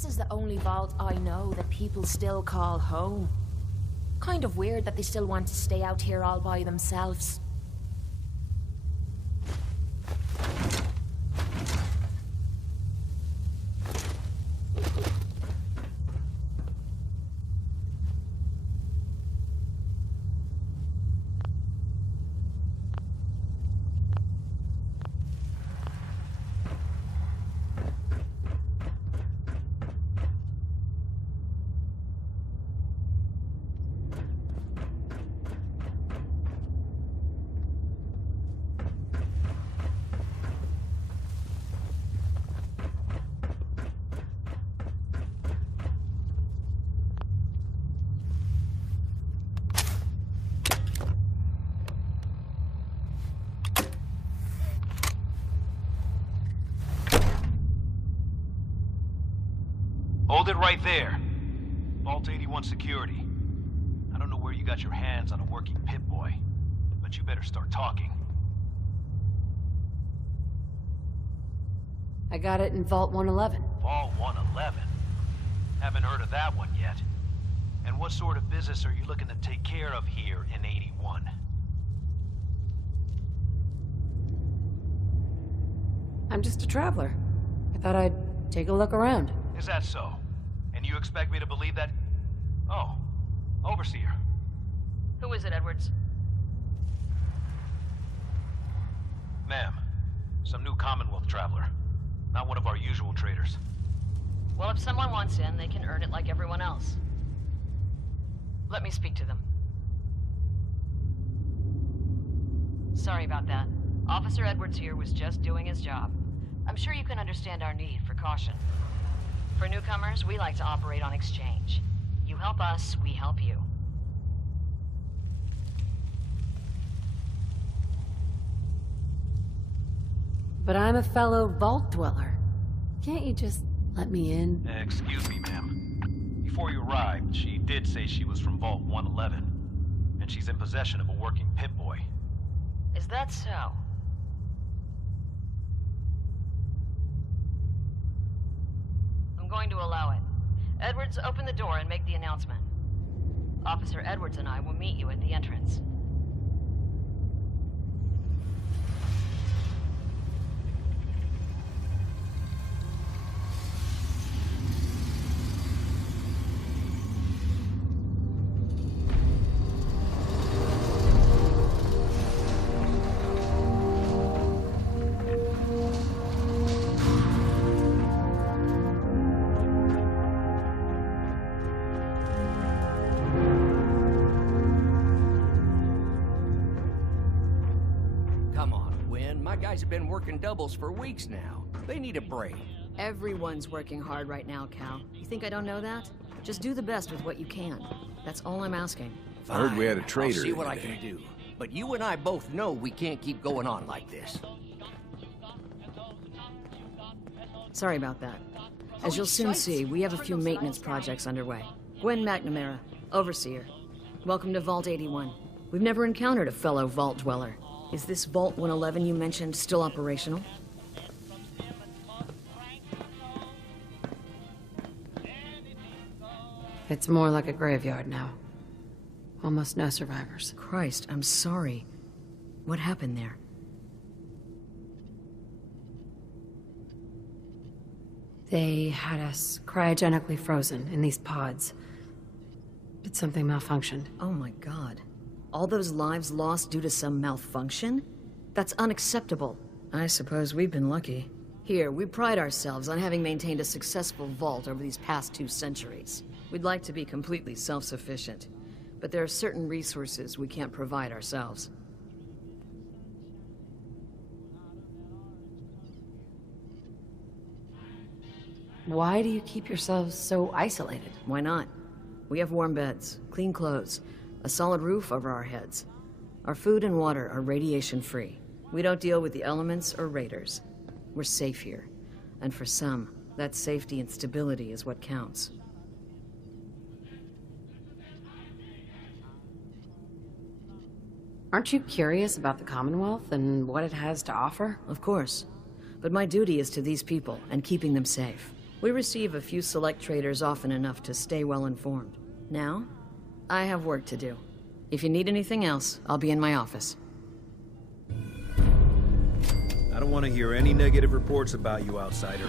This is the only vault I know that people still call home. Kind of weird that they still want to stay out here all by themselves. Hold it right there. Vault 81 security. I don't know where you got your hands on a working Pip-Boy, but you better start talking. I got it in Vault 111. Vault 111? Haven't heard of that one yet. And what sort of business are you looking to take care of here in 81? I'm just a traveler. I thought I'd take a look around. Is that so? And you expect me to believe that? Oh, Overseer. Who is it, Edwards? Ma'am, some new Commonwealth traveler. Not one of our usual traders. Well, if someone wants in, they can earn it like everyone else. Let me speak to them. Sorry about that. Officer Edwards here was just doing his job. I'm sure you can understand our need for caution. For newcomers, we like to operate on exchange. You help us, we help you. But I'm a fellow vault dweller. Can't you just let me in? Excuse me, ma'am. Before you arrived, she did say she was from Vault 111. And she's in possession of a working Pip-Boy. Is that so? I'm going to allow it. Edwards, open the door and make the announcement. Officer Edwards and I will meet you at the entrance. Guys have been working doubles for weeks now. They need a break. Everyone's working hard right now, Cal. You think I don't know that? Just do the best with what you can. That's all I'm asking. Fine. I heard we had a trader I'll see what I today. can do. But you and I both know we can't keep going on like this. Sorry about that. As you'll soon see, we have a few maintenance projects underway. Gwen McNamara, Overseer. Welcome to Vault 81. We've never encountered a fellow Vault Dweller. Is this Vault 111 you mentioned still operational? It's more like a graveyard now. Almost no survivors. Christ, I'm sorry. What happened there? They had us cryogenically frozen in these pods. But something malfunctioned. Oh my God. All those lives lost due to some malfunction? That's unacceptable. I suppose we've been lucky. Here, we pride ourselves on having maintained a successful vault over these past 2 centuries. We'd like to be completely self-sufficient, but there are certain resources we can't provide ourselves. Why do you keep yourselves so isolated? Why not? We have warm beds, clean clothes, a solid roof over our heads. Our food and water are radiation-free. We don't deal with the elements or raiders. We're safe here. And for some, that safety and stability is what counts. Aren't you curious about the Commonwealth and what it has to offer? Of course. But my duty is to these people and keeping them safe. We receive a few select traders often enough to stay well informed. Now, I have work to do. If you need anything else, I'll be in my office. I don't want to hear any negative reports about you, outsider.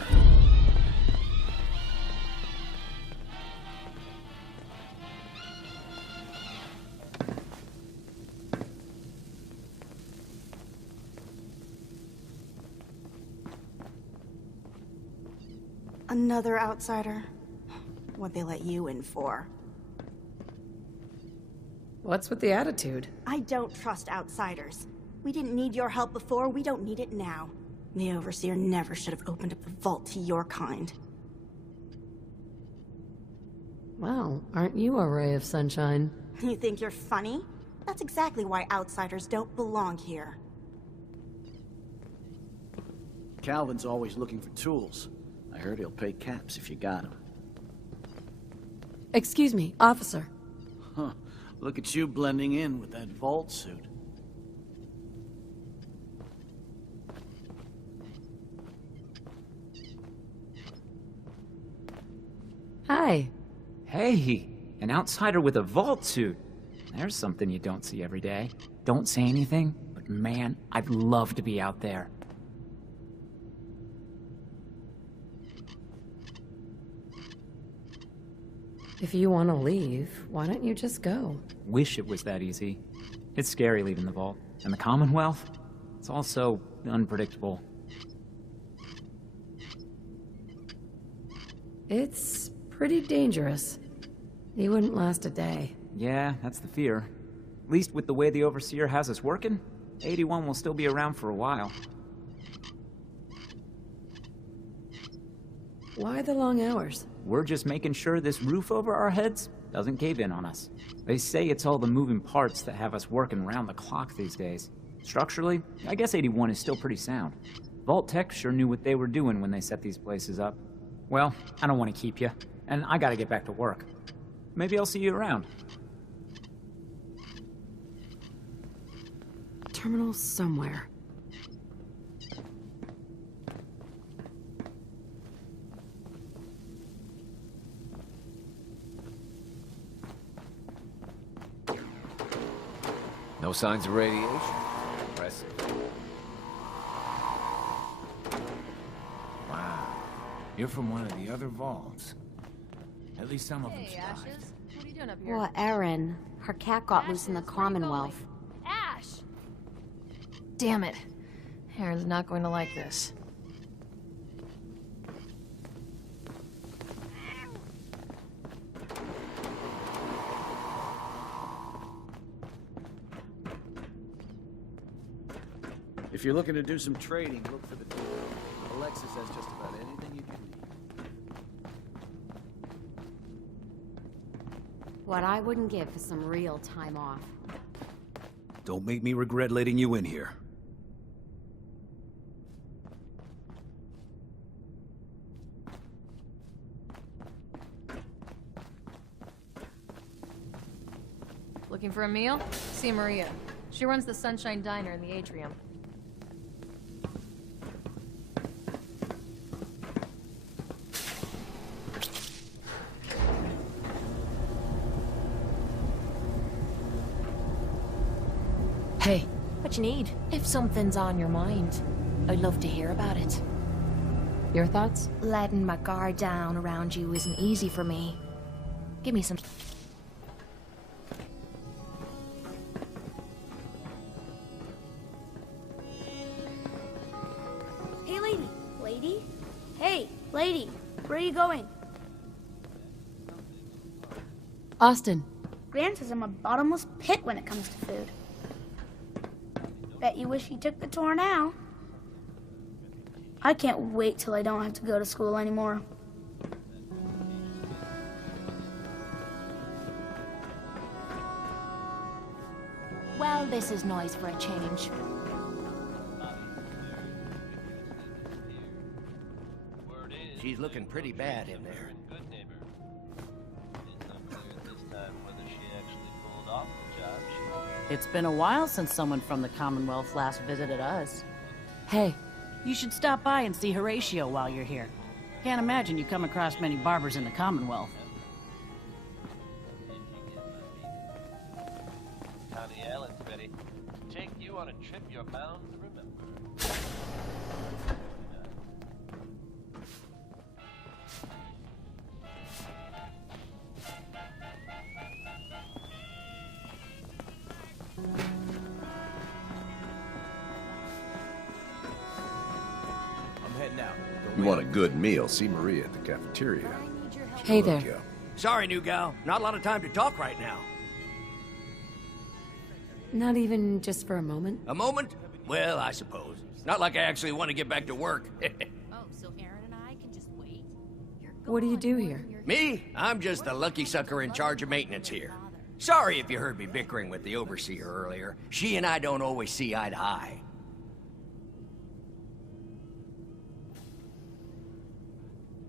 Another outsider? What'd they let you in for? What's with the attitude? I don't trust outsiders. We didn't need your help before, we don't need it now. The Overseer never should have opened up the vault to your kind. Well, aren't you a ray of sunshine? You think you're funny? That's exactly why outsiders don't belong here. Calvin's always looking for tools. I heard he'll pay caps if you got them. Excuse me, officer. Huh. Look at you blending in with that vault suit. Hi. Hey, an outsider with a vault suit. There's something you don't see every day. Don't say anything, but man, I'd love to be out there. If you want to leave, why don't you just go? Wish it was that easy. It's scary leaving the vault. And the Commonwealth? It's all so unpredictable. It's pretty dangerous. You wouldn't last a day. Yeah, that's the fear. At least with the way the Overseer has us working, 81 will still be around for a while. Why the long hours? We're just making sure this roof over our heads doesn't cave in on us. They say it's all the moving parts that have us working round the clock these days. Structurally, I guess 81 is still pretty sound. Vault Tech sure knew what they were doing when they set these places up. Well, I don't want to keep you, and I gotta get back to work. Maybe I'll see you around. Terminal somewhere. No signs of radiation. Impressive. Wow. You're from one of the other vaults. At least some of them survived. Ashes? What are you doing up here? Well, Erin. Her cat got loose in the Ashes, where are you Commonwealth. going? Ash! Damn it. Erin's not going to like this. If you're looking to do some trading, look for the tool. Alexis has just about anything you can need. What I wouldn't give for some real time off. Don't make me regret letting you in here. Looking for a meal? See Maria. She runs the Sunshine Diner in the atrium. Hey. What you need? If something's on your mind, I'd love to hear about it. Your thoughts? Letting my guard down around you isn't easy for me. Give me some... Hey, lady. Lady? Hey, lady. Where are you going? Austin. Gran says I'm a bottomless pit when it comes to food. Bet you wish he took the tour now. I can't wait till I don't have to go to school anymore. Well, this is nice for a change. She's looking pretty bad in there. It's been a while since someone from the Commonwealth last visited us. Hey. You should stop by and see Horatio while you're here. Can't imagine you come across many barbers in the Commonwealth. Connie Allen's ready. Take you on a trip you're bound to remember. I'm heading out. You want a good meal, see Maria at the cafeteria. Hey She'll hook there. you up. Sorry, new gal. Not a lot of time to talk right now. Not even just for a moment? A moment? Well, I suppose. Not like I actually want to get back to work. Oh, so Aaron and I can just wait? What do you do here? Me? I'm just the lucky sucker in charge of maintenance here. Sorry if you heard me bickering with the overseer earlier. She and I don't always see eye to eye.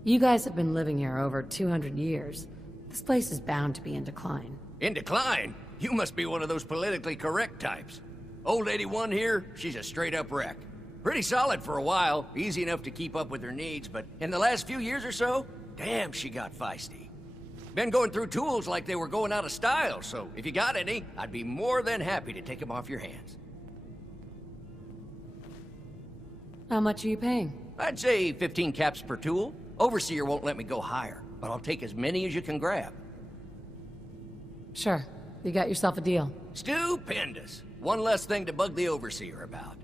You guys have been living here over 200 years. This place is bound to be in decline. In decline? You must be one of those politically correct types. Old 81 here, she's a straight-up wreck. Pretty solid for a while, easy enough to keep up with her needs, but in the last few years or so, damn, she got feisty. Been going through tools like they were going out of style, so if you got any, I'd be more than happy to take them off your hands. How much are you paying? I'd say 15 caps per tool. Overseer won't let me go higher, but I'll take as many as you can grab. Sure. You got yourself a deal. Stupendous. One less thing to bug the Overseer about.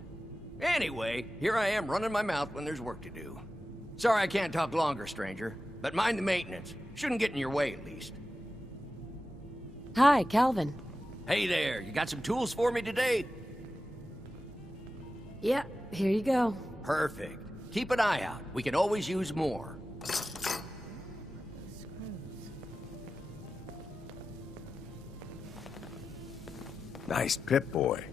Anyway, here I am running my mouth when there's work to do. Sorry I can't talk longer, stranger, but mind the maintenance. Shouldn't get in your way, at least. Hi, Calvin. Hey there, you got some tools for me today? Yeah, here you go. Perfect. Keep an eye out. We could always use more. Nice Pip-Boy.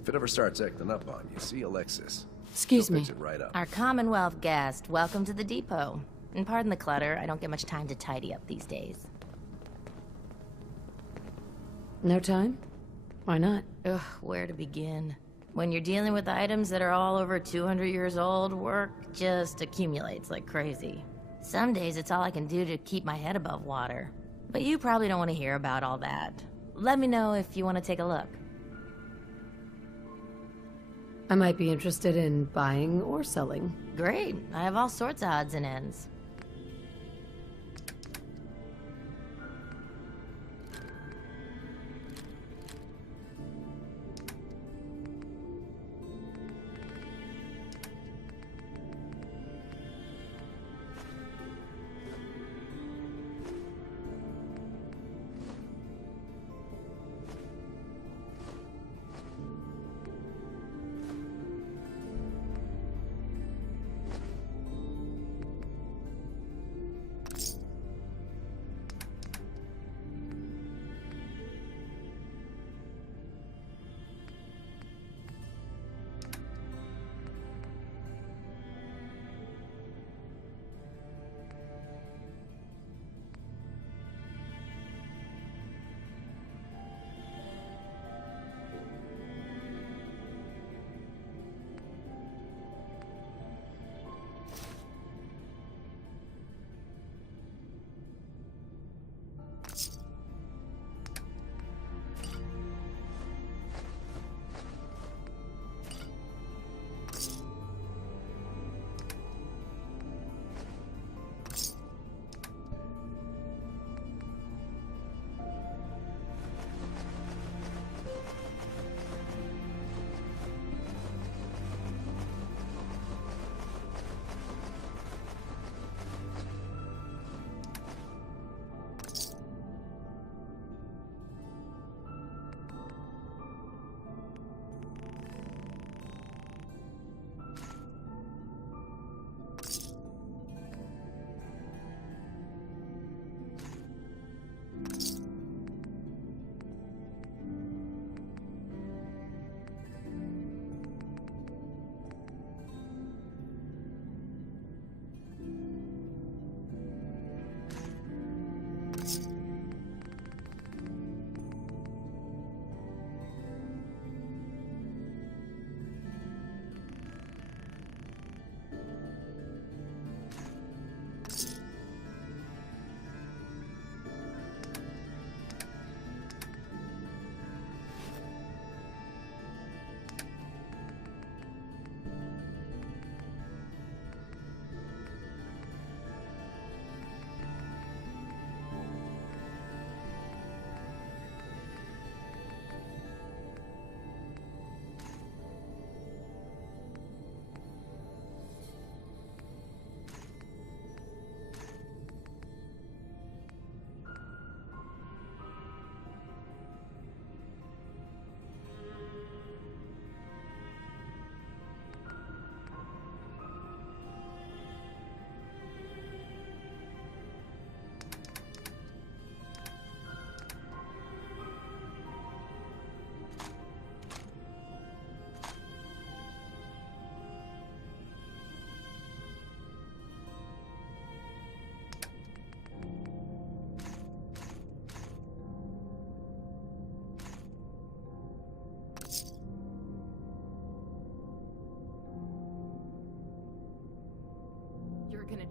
If it ever starts acting up on you, see Alexis. Excuse He'll me. fix it right up. Our Commonwealth guest, welcome to the depot. And pardon the clutter, I don't get much time to tidy up these days. No time? Why not? Ugh, where to begin? When you're dealing with items that are all over 200 years old, work just accumulates like crazy. Some days it's all I can do to keep my head above water. But you probably don't want to hear about all that. Let me know if you want to take a look. I might be interested in buying or selling. Great, I have all sorts of odds and ends.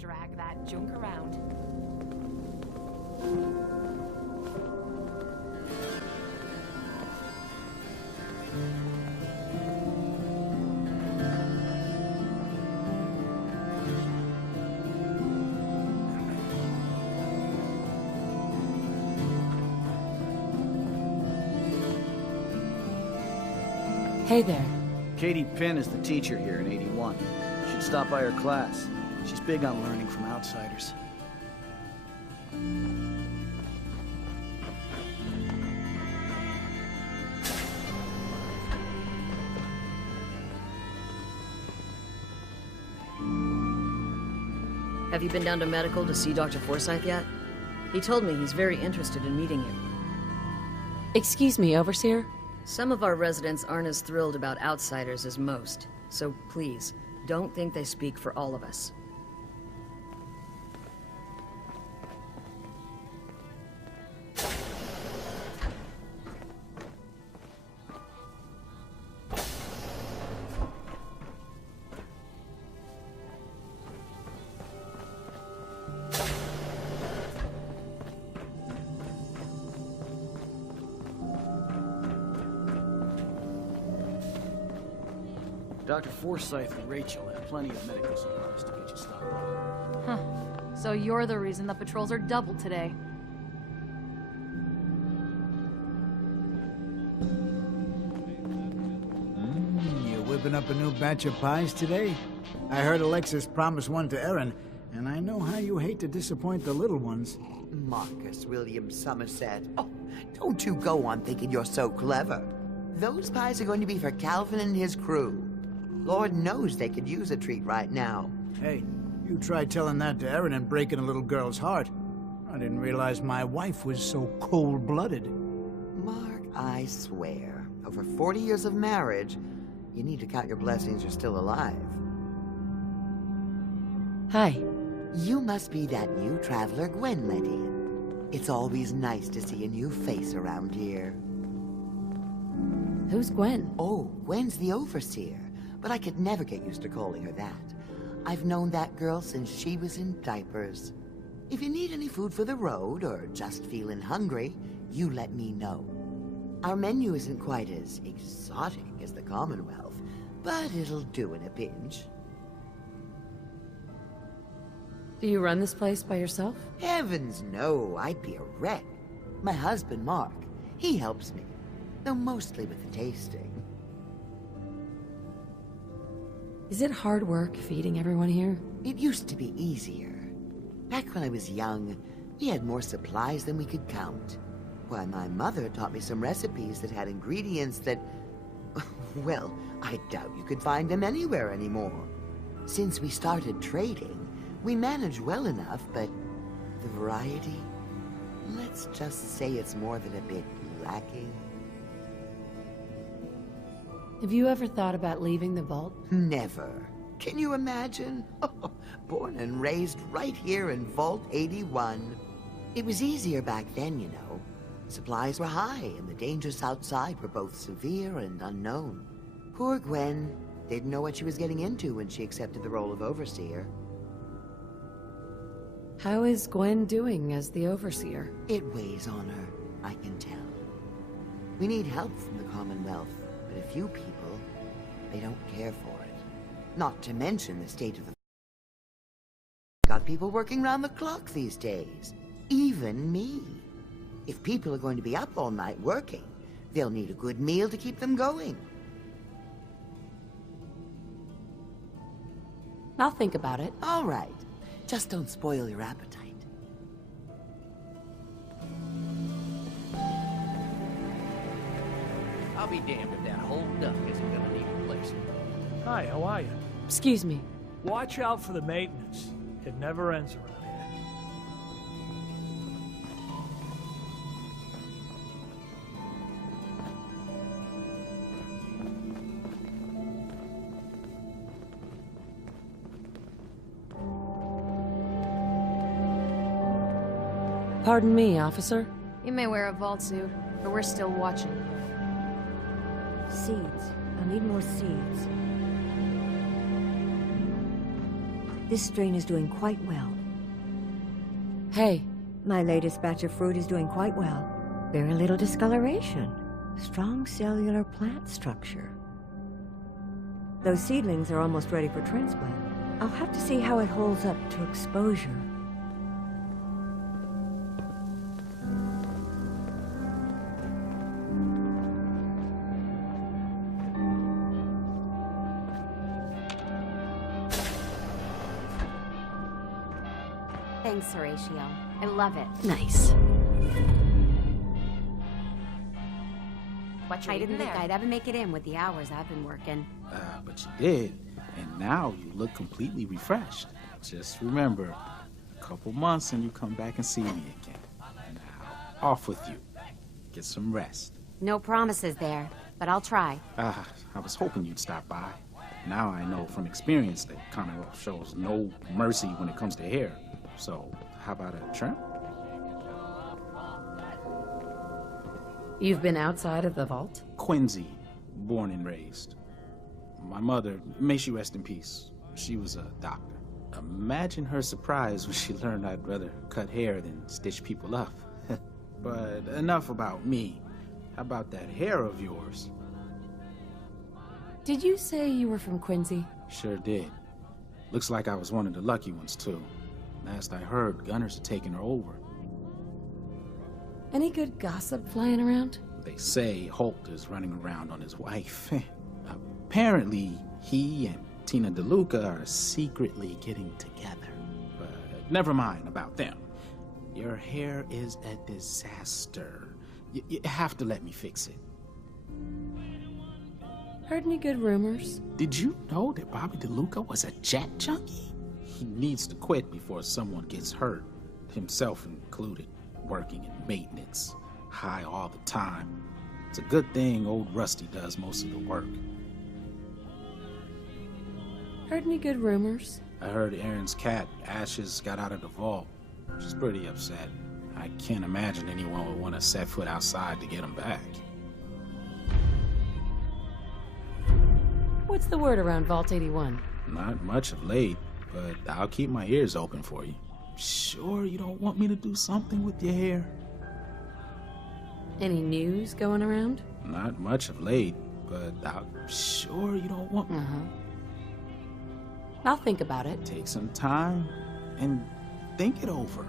drag that junk around. Hey there. Katie Pinn is the teacher here in 81. You should stop by her class. She's big on learning from outsiders. Have you been down to medical to see Dr. Forsyth yet? He told me he's very interested in meeting you. Excuse me, Overseer? Some of our residents aren't as thrilled about outsiders as most, so please, don't think they speak for all of us. Dr. Forsyth and Rachel have plenty of medical supplies to get you stocked up. Huh. So you're the reason the patrols are doubled today. You whipping up a new batch of pies today? I heard Alexis promise one to Erin, and I know how you hate to disappoint the little ones. Marcus William Somerset. Oh, don't you go on thinking you're so clever. Those pies are going to be for Calvin and his crew. Lord knows they could use a treat right now. Hey, you tried telling that to Erin and breaking a little girl's heart. I didn't realize my wife was so cold-blooded. Mark, I swear, over 40 years of marriage, you need to count your blessings you're still alive. Hi. You must be that new traveler Gwen let in. It's always nice to see a new face around here. Who's Gwen? Oh, Gwen's the overseer, but I could never get used to calling her that. I've known that girl since she was in diapers. If you need any food for the road, or just feeling hungry, you let me know. Our menu isn't quite as exotic as the Commonwealth, but it'll do in a pinch. Do you run this place by yourself? Heavens no, I'd be a wreck. My husband, Mark, he helps me, though mostly with the tasting. Is it hard work feeding everyone here? It used to be easier. Back when I was young, we had more supplies than we could count. Why, my mother taught me some recipes that had ingredients that... well, I doubt you could find them anywhere anymore. Since we started trading, we managed well enough, but the variety... let's just say it's more than a bit lacking. Have you ever thought about leaving the vault? Never. Can you imagine? Born and raised right here in Vault 81. It was easier back then, you know. Supplies were high, and the dangers outside were both severe and unknown. Poor Gwen didn't know what she was getting into when she accepted the role of overseer. How is Gwen doing as the overseer? It weighs on her, I can tell. We need help from the Commonwealth, but a few people, they don't care for it. Not to mention the state of the... Got people working round the clock these days. Even me. If people are going to be up all night working, they'll need a good meal to keep them going. I'll think about it. All right. Just don't spoil your appetite. I'll be damned if that whole duck isn't gonna need replacing. Hi, how are you? Excuse me. Watch out for the maintenance. It never ends around here. Pardon me, officer. You may wear a vault suit, but we're still watching. Seeds. I need more seeds. This strain is doing quite well. Hey. My latest batch of fruit is doing quite well. Very little discoloration. Strong cellular plant structure. Those seedlings are almost ready for transplant. I'll have to see how it holds up to exposure. Thanks, Horatio. I love it. Nice. I didn't think I'd ever make it in with the hours I've been working. But you did, and now you look completely refreshed. Just remember, a couple months and you come back and see me again. Now, off with you. Get some rest. No promises there, but I'll try. I was hoping you'd stop by. Now I know from experience that Commonwealth shows no mercy when it comes to hair. So, how about a trim? You've been outside of the vault? Quincy, born and raised. My mother, may she rest in peace, she was a doctor. Imagine her surprise when she learned I'd rather cut hair than stitch people up. But enough about me. How about that hair of yours? Did you say you were from Quincy? Sure did. Looks like I was one of the lucky ones, too. Last I heard, gunners had taken her over. Any good gossip flying around? They say Holt is running around on his wife. Apparently, he and Tina DeLuca are secretly getting together. But never mind about them. Your hair is a disaster. You have to let me fix it. Heard any good rumors? Did you know that Bobby DeLuca was a jet junkie? He needs to quit before someone gets hurt, himself included. Working in maintenance, high all the time. It's a good thing old Rusty does most of the work. Heard any good rumors? I heard Aaron's cat, Ashes, got out of the vault. She's pretty upset. I can't imagine anyone would want to set foot outside to get him back. What's the word around Vault 81? Not much of late, but I'll keep my ears open for you. Sure you don't want me to do something with your hair? Any news going around? Not much of late, but I'm sure you don't want me. I'll think about it. Take some time and think it over.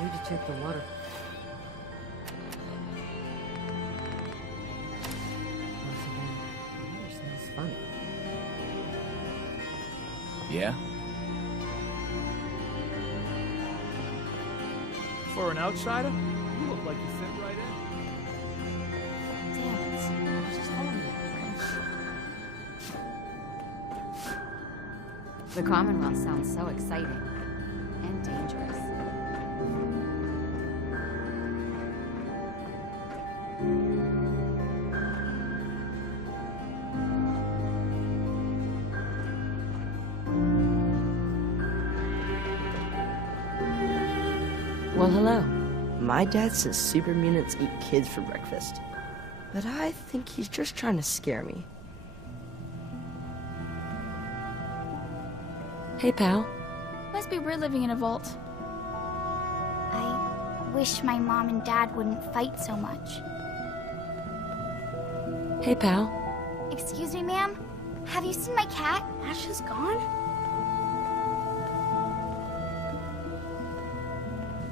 Need to check the water. Funny. Yeah? For an outsider, you look like you fit right in. Damn it. Just hold me, The Commonwealth sounds so exciting. And dangerous. Well, hello. My dad says super mutants eat kids for breakfast. But I think he's just trying to scare me. Hey, pal. Must be weird living in a vault. I wish my mom and dad wouldn't fight so much. Hey, pal. Excuse me, ma'am? Have you seen my cat? Ash is gone?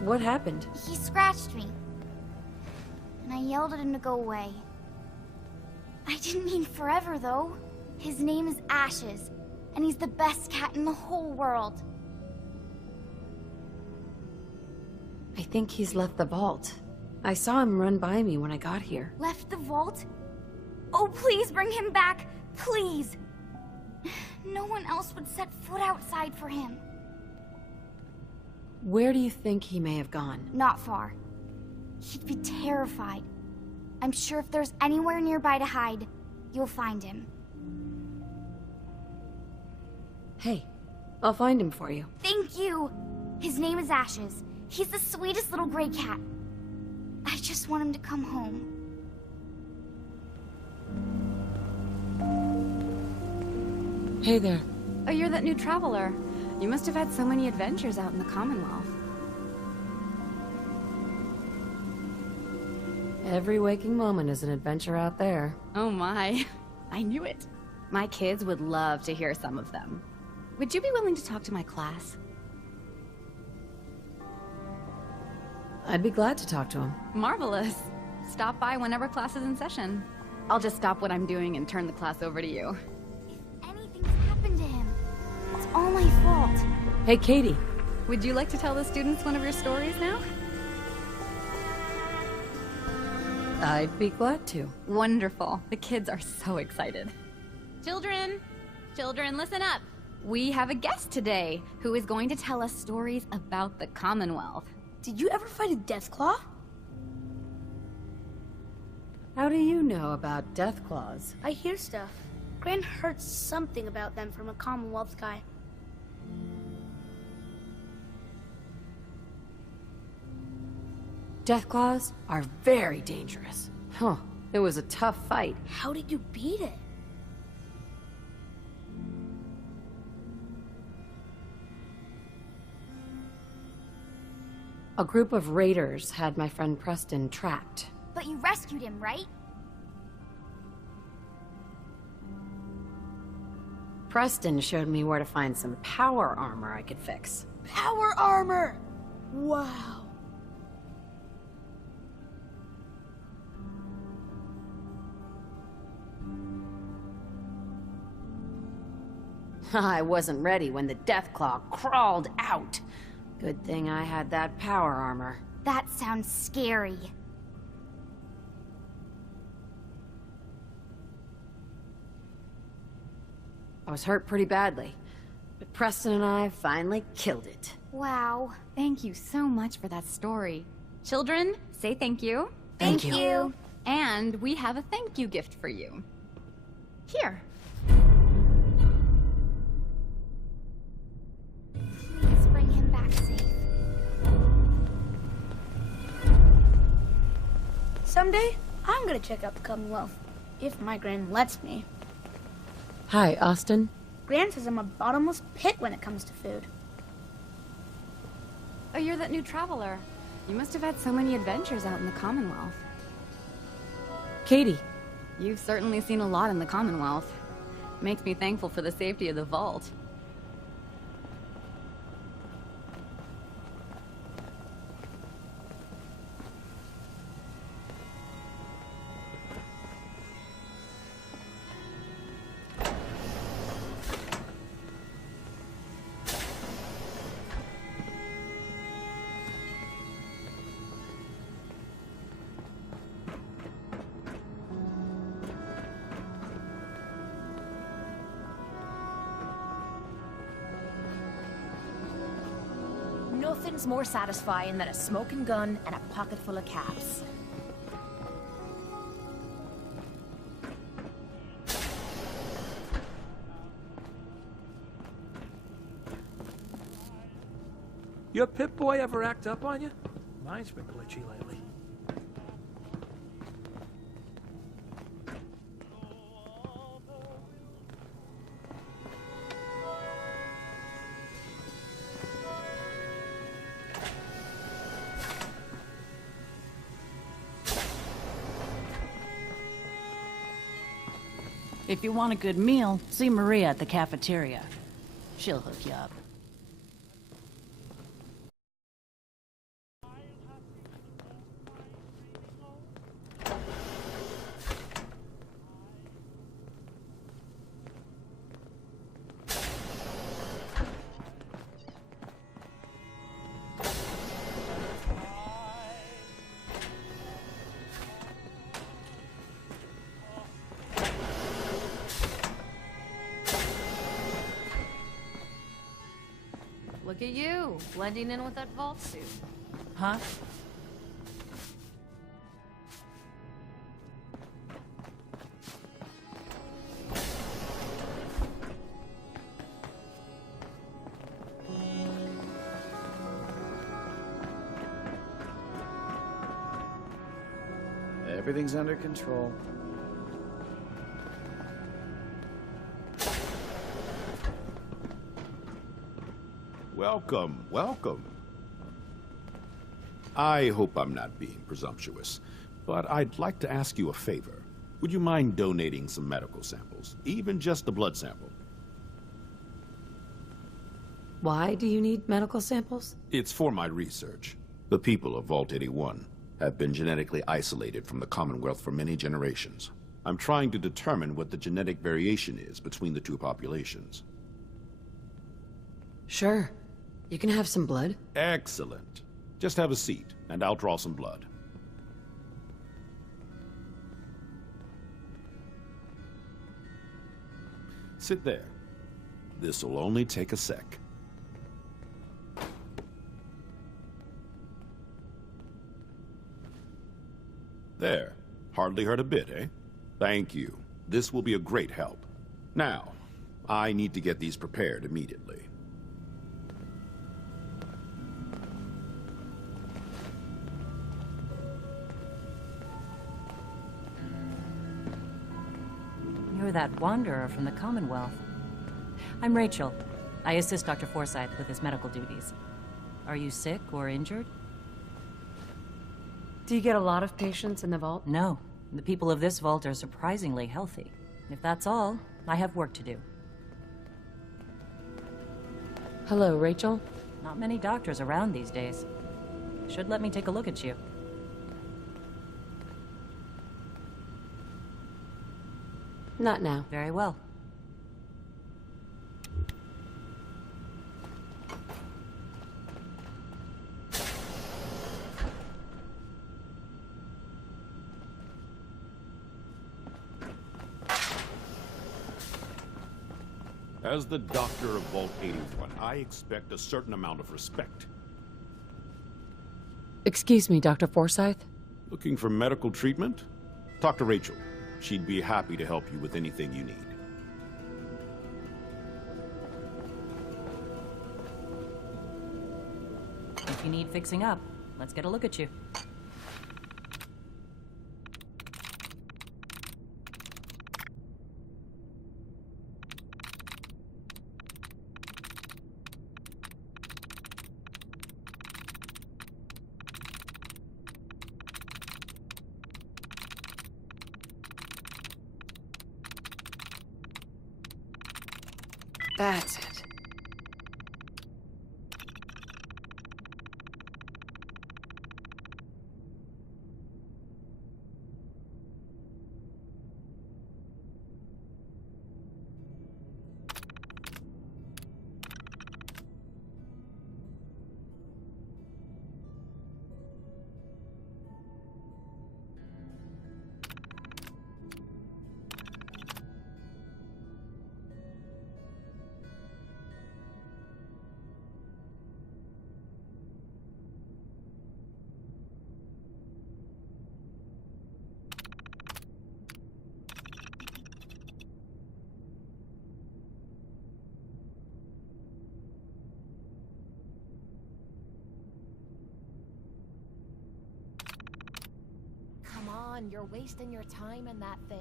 What happened? He scratched me. And I yelled at him to go away. I didn't mean forever, though. His name is Ashes, and he's the best cat in the whole world. I think he's left the vault. I saw him run by me when I got here. Left the vault? Oh, please bring him back, please. No one else would set foot outside for him. Where do you think he may have gone? Not far. He'd be terrified. I'm sure if there's anywhere nearby to hide, you'll find him. Hey, I'll find him for you. Thank you! His name is Ashes. He's the sweetest little gray cat. I just want him to come home. Hey there. Oh, you're that new traveler. You must have had so many adventures out in the Commonwealth. Every waking moment is an adventure out there. Oh my. I knew it. My kids would love to hear some of them. Would you be willing to talk to my class? I'd be glad to talk to him. Marvelous. Stop by whenever class is in session. I'll just stop what I'm doing and turn the class over to you. If anything's happened to him, it's all my fault. Hey, Katie. Would you like to tell the students one of your stories now? I'd be glad to. Wonderful. The kids are so excited. Children! Children, listen up! We have a guest today who is going to tell us stories about the Commonwealth. Did you ever fight a Deathclaw? How do you know about Deathclaws? I hear stuff. Gran heard something about them from a Commonwealth guy. Deathclaws are very dangerous. Huh. It was a tough fight. How did you beat it? A group of raiders had my friend Preston trapped. But you rescued him, right? Preston showed me where to find some power armor I could fix. Power armor! Wow. I wasn't ready when the Deathclaw crawled out. Good thing I had that power armor. That sounds scary. I was hurt pretty badly, but Preston and I finally killed it. Wow. Thank you so much for that story. Children, say thank you. Thank you. And we have a thank you gift for you. Here. Please bring him back safe. Someday, I'm gonna check out the Commonwealth. If my Gran lets me. Hi, Austin. Gran says I'm a bottomless pit when it comes to food. Oh, you're that new traveler. You must have had so many adventures out in the Commonwealth. Katie. You've certainly seen a lot in the Commonwealth. Makes me thankful for the safety of the vault. Nothing's more satisfying than a smoking gun and a pocket full of caps. Your Pip-Boy ever act up on you? Mine's been glitchy lately. If you want a good meal, see Maria at the cafeteria. She'll hook you up. Look at you, blending in with that vault suit. Huh? Everything's under control. Welcome, welcome. I hope I'm not being presumptuous, but I'd like to ask you a favor. Would you mind donating some medical samples, even just a blood sample? Why do you need medical samples? It's for my research. The people of Vault 81 have been genetically isolated from the Commonwealth for many generations. I'm trying to determine what the genetic variation is between the two populations. Sure. You can have some blood. Excellent. Just have a seat, and I'll draw some blood. Sit there. This'll only take a sec. There. Hardly hurt a bit, eh? Thank you. This will be a great help. Now, I need to get these prepared immediately. You're that wanderer from the Commonwealth. I'm Rachel. I assist Dr. Forsyth with his medical duties. Are you sick or injured? Do you get a lot of patients in the vault? No. The people of this vault are surprisingly healthy. If that's all, I have work to do. Hello, Rachel. Not many doctors around these days. Should let me take a look at you. Not now. Very well. As the doctor of Vault 81, I expect a certain amount of respect. Excuse me, Dr. Forsyth? Looking for medical treatment? Talk to Rachel. She'd be happy to help you with anything you need. If you need fixing up, let's get a look at you. That's it. Come on, you're wasting your time in that thing.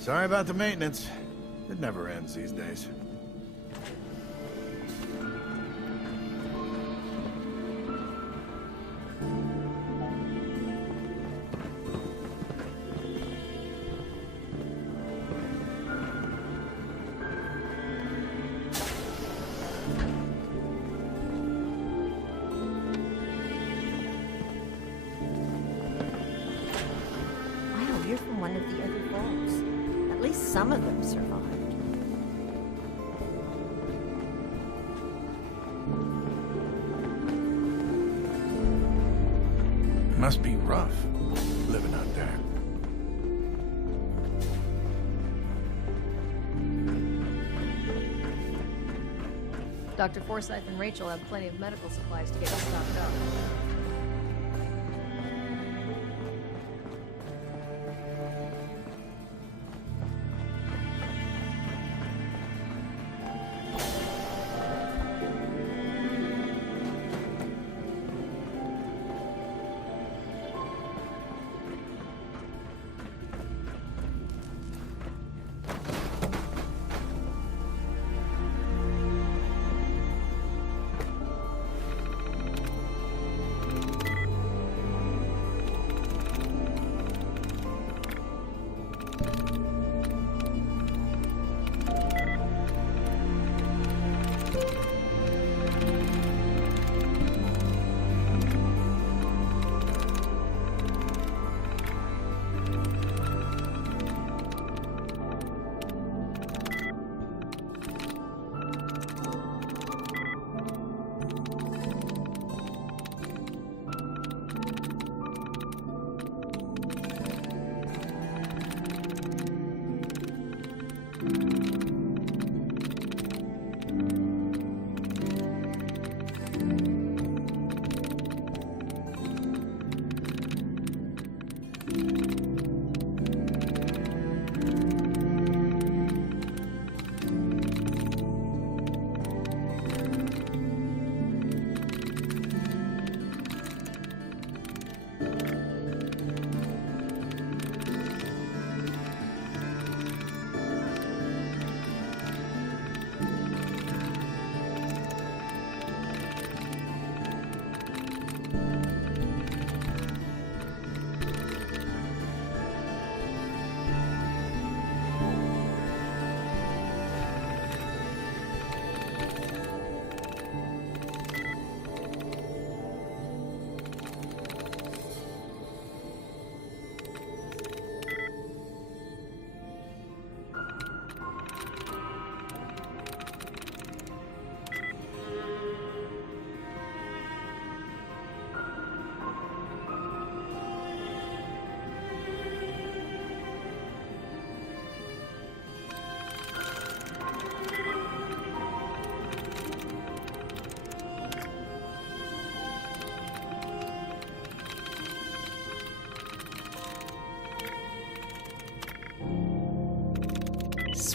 Sorry about the maintenance. It never ends these days. Wow, you're from one of the other vaults. At least some of them survived. Must be rough, living out there. Dr. Forsyth and Rachel have plenty of medical supplies to get you stocked up.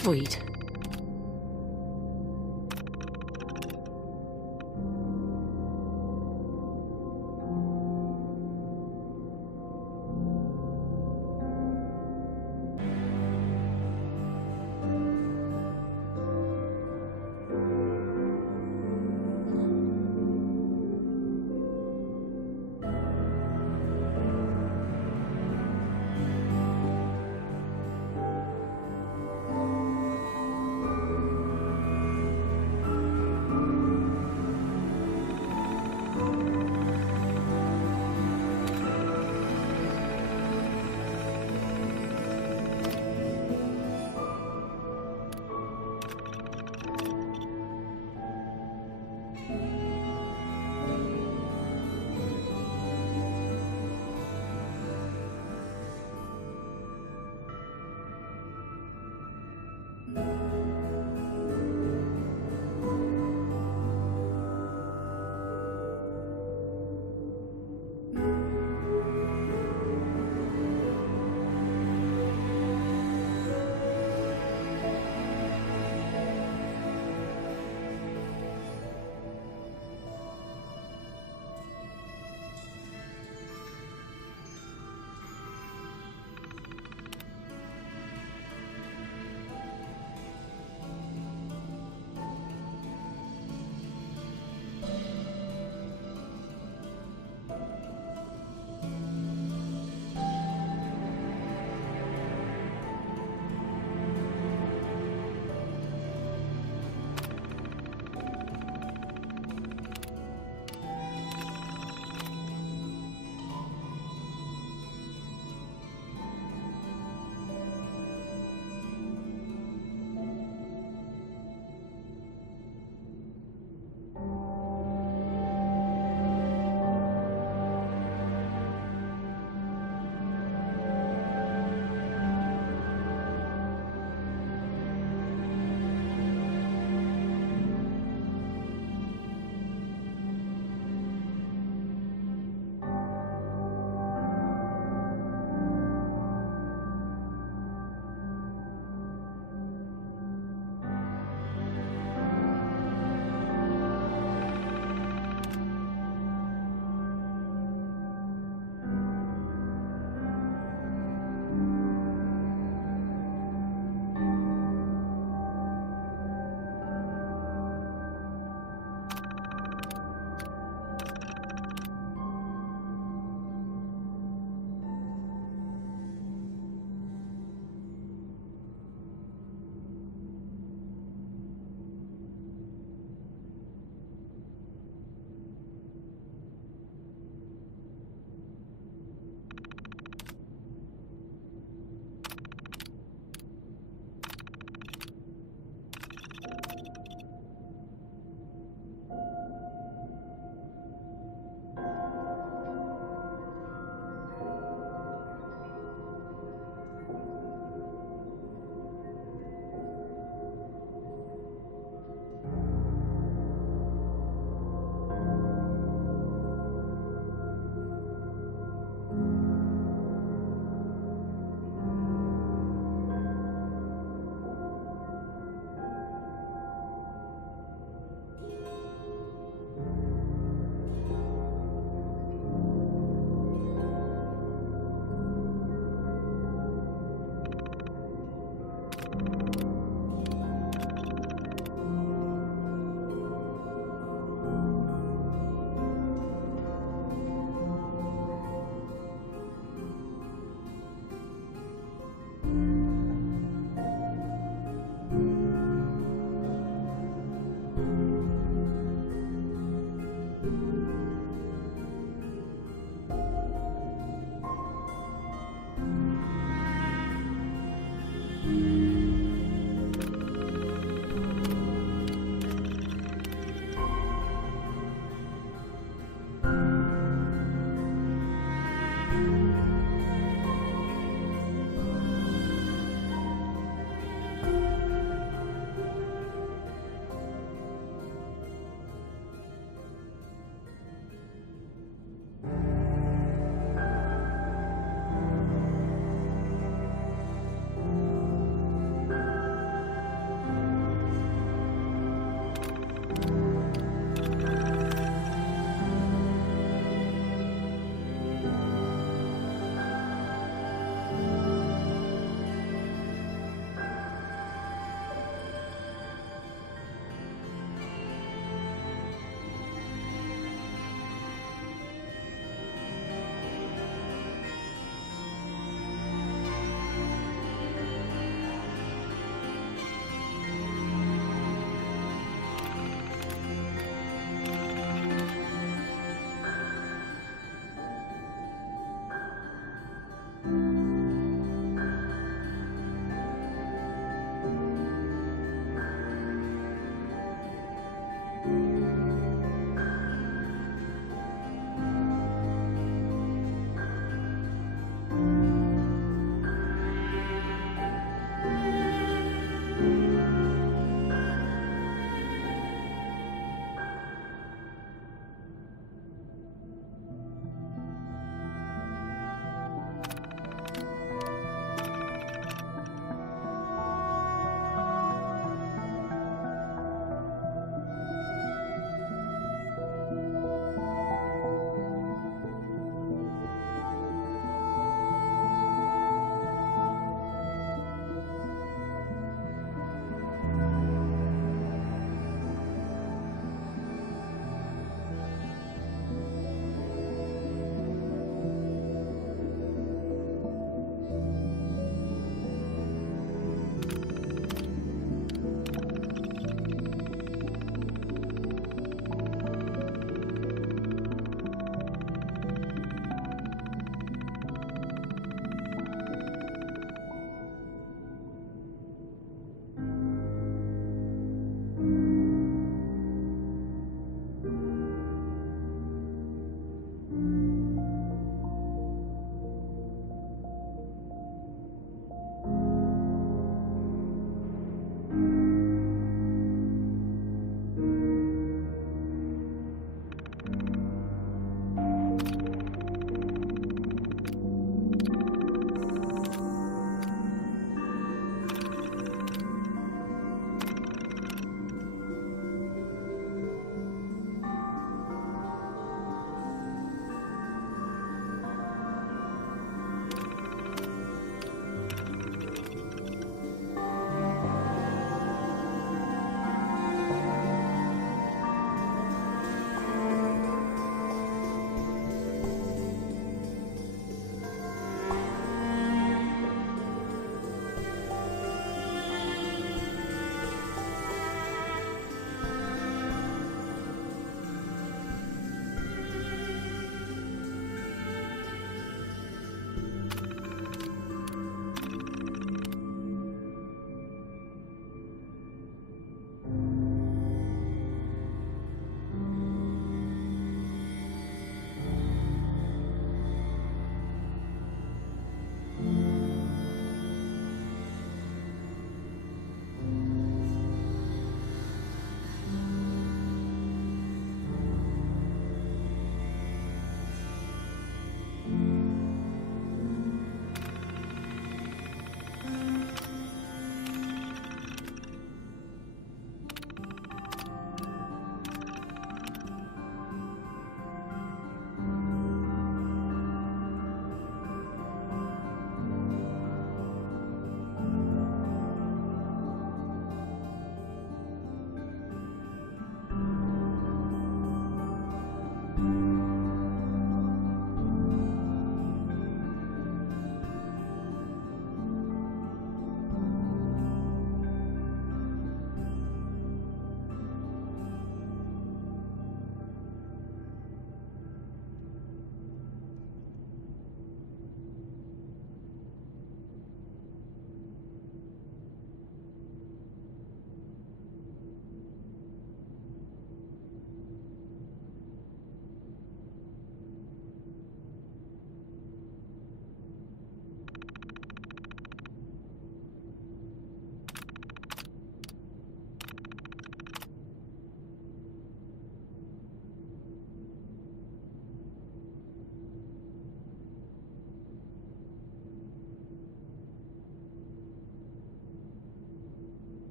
Sweet.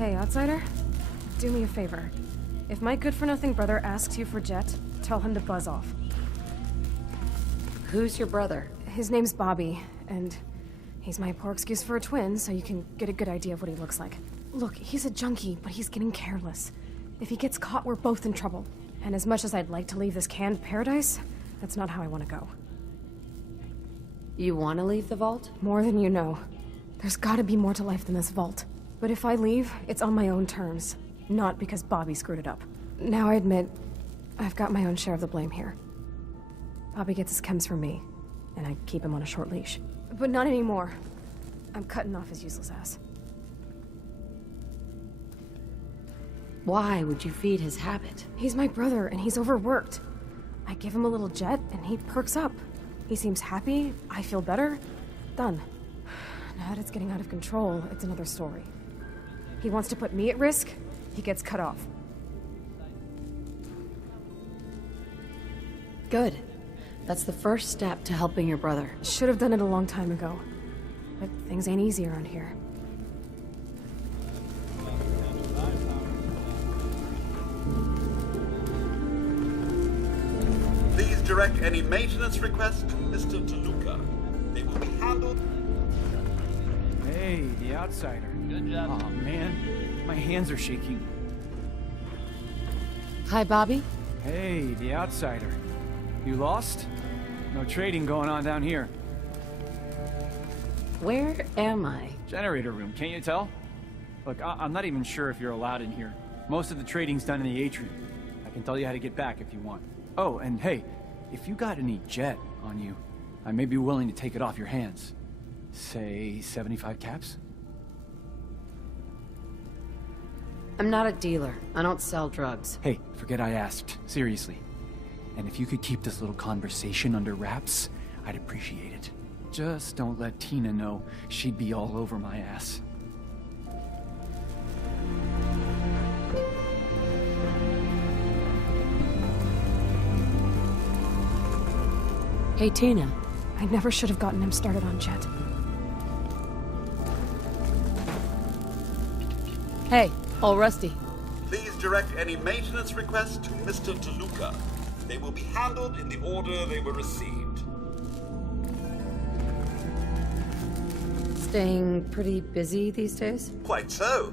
Hey, outsider. Do me a favor. If my good-for-nothing brother asks you for Jet, tell him to buzz off. Who's your brother? His name's Bobby, and he's my poor excuse for a twin, so you can get a good idea of what he looks like. Look, he's a junkie, but he's getting careless. If he gets caught, we're both in trouble. And as much as I'd like to leave this canned paradise, that's not how I want to go. You want to leave the vault? More than you know. There's gotta be more to life than this vault. But if I leave, it's on my own terms. Not because Bobby screwed it up. Now I admit, I've got my own share of the blame here. Bobby gets his chems from me, and I keep him on a short leash. But not anymore. I'm cutting off his useless ass. Why would you feed his habit? He's my brother, and he's overworked. I give him a little Jet, and he perks up. He seems happy, I feel better. Done. Now that it's getting out of control, it's another story. He wants to put me at risk, he gets cut off. Good. That's the first step to helping your brother. Should have done it a long time ago. But things ain't easy around here. Please direct any maintenance requests to Mr. DeLuca. They will be handled. Hey, the outsider. Good job. Oh man, my hands are shaking. Hi, Bobby. Hey, the outsider. You lost? No trading going on down here. Where am I? Generator room, can't you tell? Look, I'm not even sure if you're allowed in here. Most of the trading's done in the atrium. I can tell you how to get back if you want. Oh, and hey, if you got any Jet on you, I may be willing to take it off your hands. Say 75 caps? I'm not a dealer. I don't sell drugs. Hey, forget I asked. Seriously. And if you could keep this little conversation under wraps, I'd appreciate it. Just don't let Tina know. She'd be all over my ass. Hey, Tina. I never should have gotten him started on Jet. Hey, all rusty. Please direct any maintenance requests to Mr. DeLuca. They will be handled in the order they were received. Staying pretty busy these days? Quite so.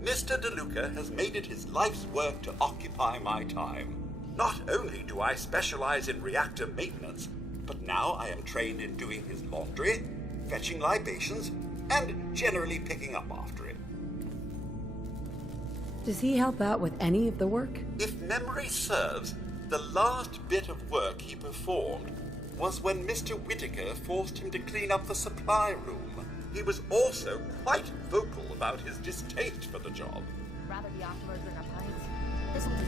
Mr. DeLuca has made it his life's work to occupy my time. Not only do I specialize in reactor maintenance, but now I am trained in doing his laundry, fetching libations, and generally picking up after him. Does he help out with any of the work? If memory serves, the last bit of work he performed was when Mr. Whittaker forced him to clean up the supply room. He was also quite vocal about his distaste for the job. Rather be off murdering our pints. This'll do.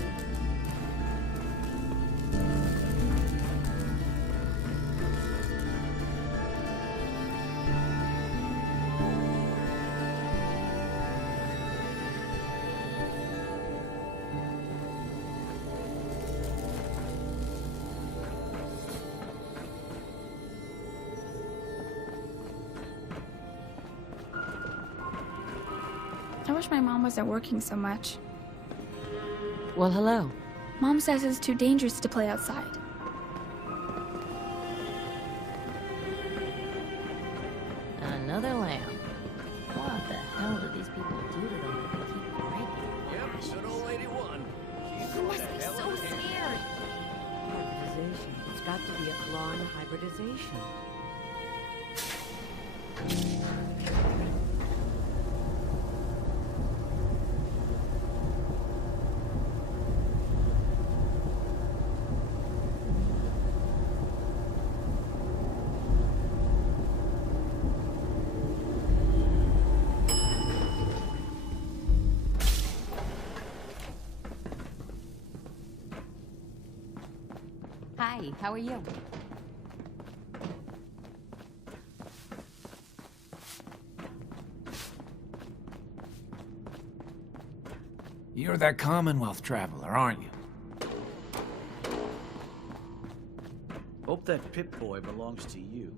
I wish my mom wasn't working so much. Well, hello. Mom says it's too dangerous to play outside. Another lamp. What the hell do these people do to them that they keep breaking? Yep, good old lady one. She's You going must to be hell so in a handbasket. scared. Hybridization. It's got to be a flaw in the hybridization. Hi, how are you? You're that Commonwealth traveler, aren't you? Hope that Pip-Boy belongs to you.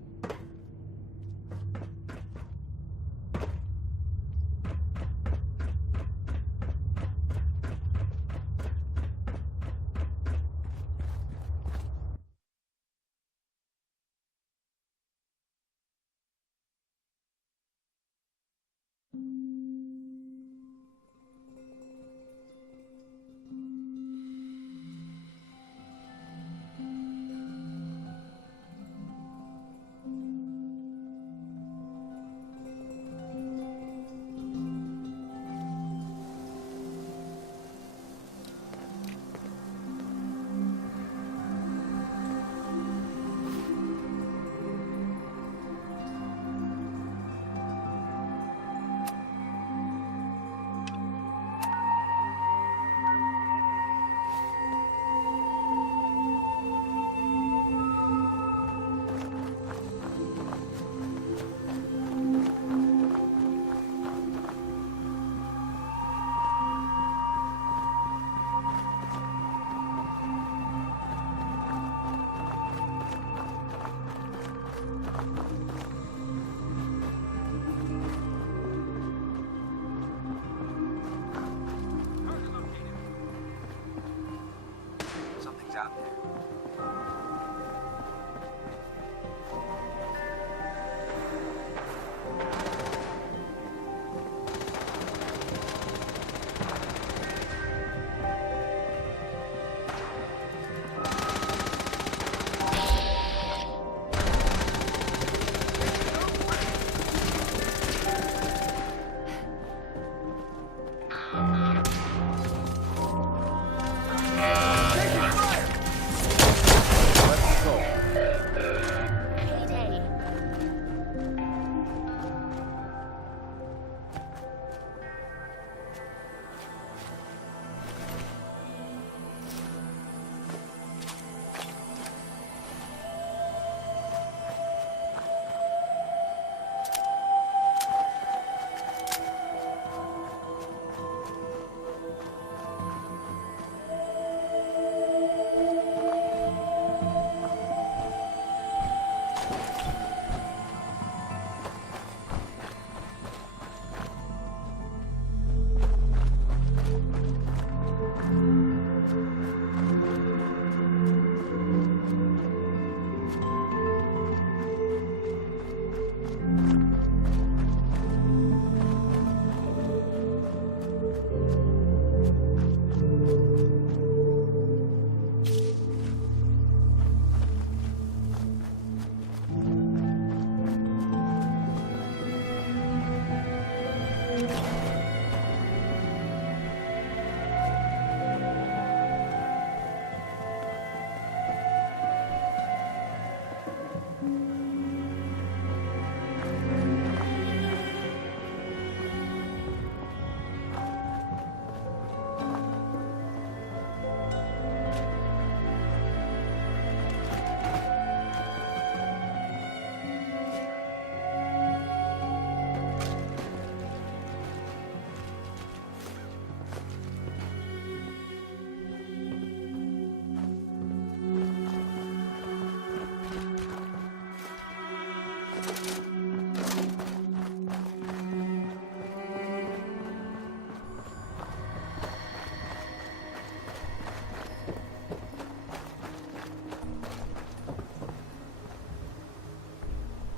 Out there.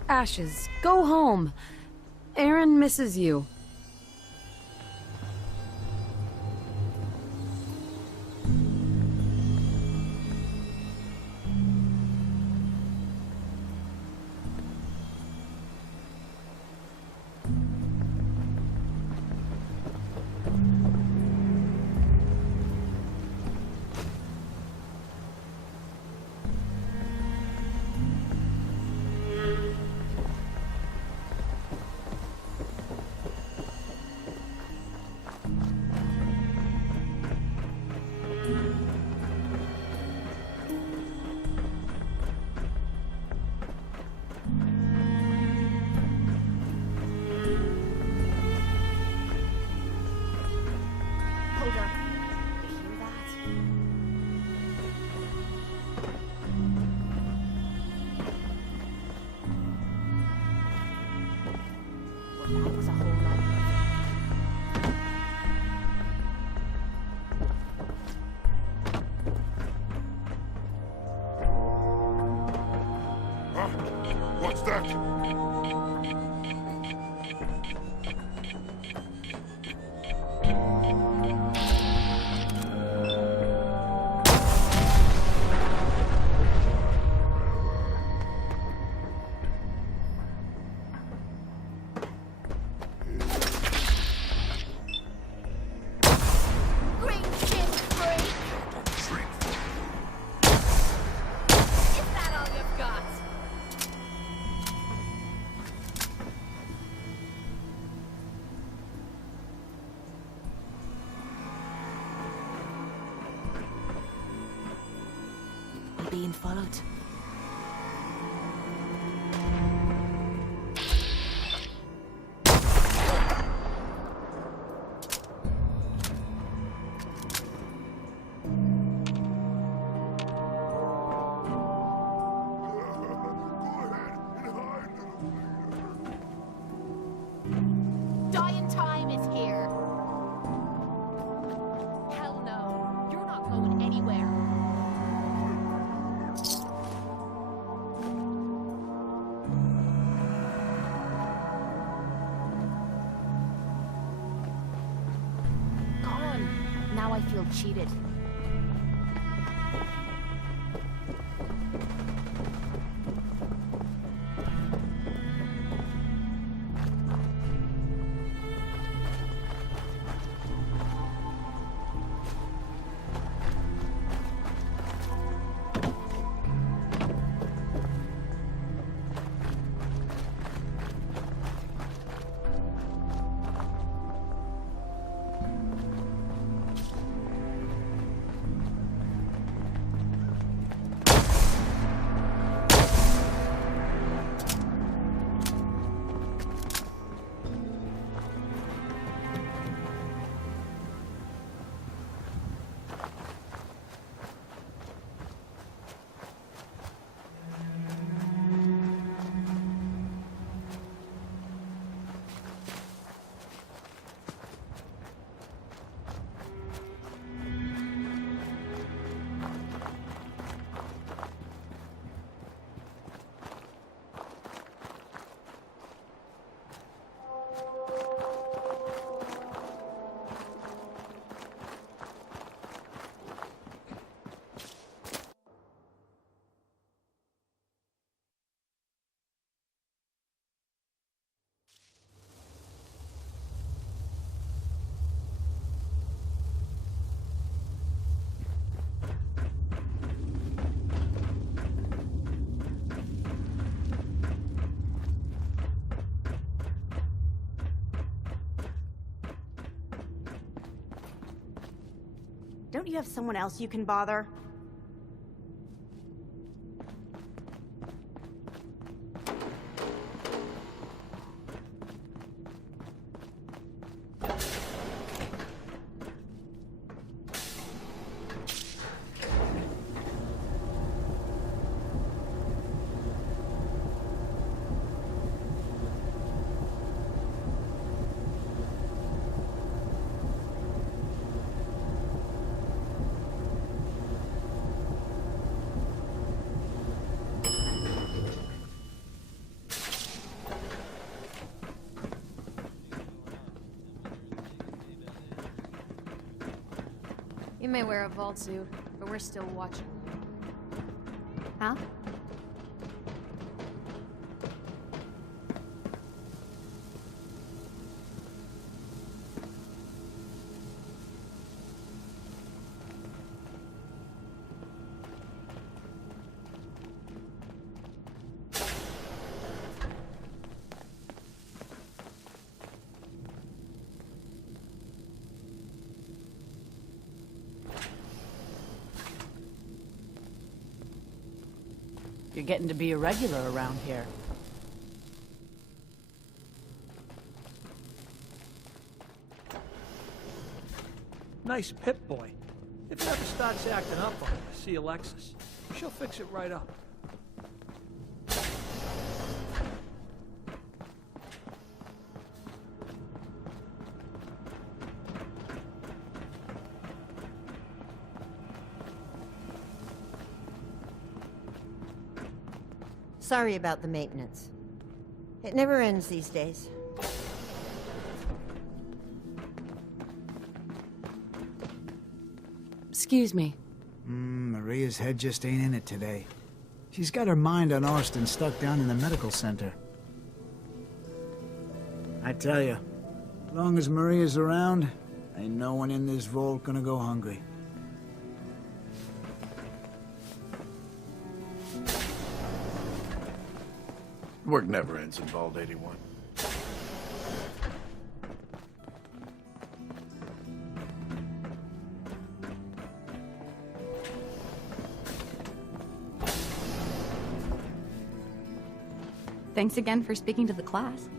Ashes, go home. Aaron misses you. What's that? being followed. Dying time is here. Hell no. You're not going anywhere. Gone. Now I feel cheated. Don't you have someone else you can bother? You may wear a vault suit, but we're still watching. Huh? You're getting to be a regular around here. Nice Pip-Boy. If he ever starts acting up on you, see Alexis. She'll fix it right up. Sorry about the maintenance. It never ends these days. Excuse me. Maria's head just ain't in it today. She's got her mind on Austin stuck down in the medical center. I tell you, as long as Maria's around, ain't no one in this vault gonna go hungry. Work never ends in Vault 81. Thanks again for speaking to the class.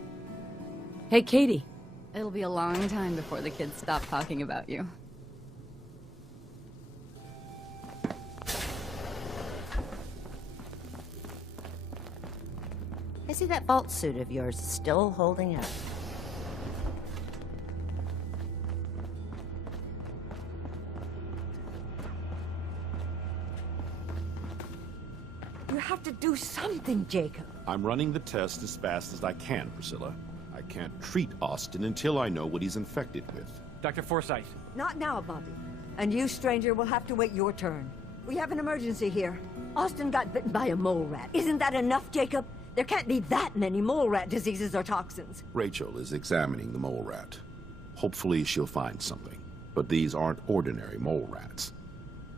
Hey, Katie. It'll be a long time before the kids stop talking about you. I see that vault suit of yours still holding up. You have to do something, Jacob. I'm running the test as fast as I can, Priscilla. I can't treat Austin until I know what he's infected with. Dr. Forsyth. Not now, Bobby. And you, stranger, will have to wait your turn. We have an emergency here. Austin got bitten by a mole rat. Isn't that enough, Jacob? There can't be that many mole rat diseases or toxins. Rachel is examining the mole rat. Hopefully she'll find something. But these aren't ordinary mole rats.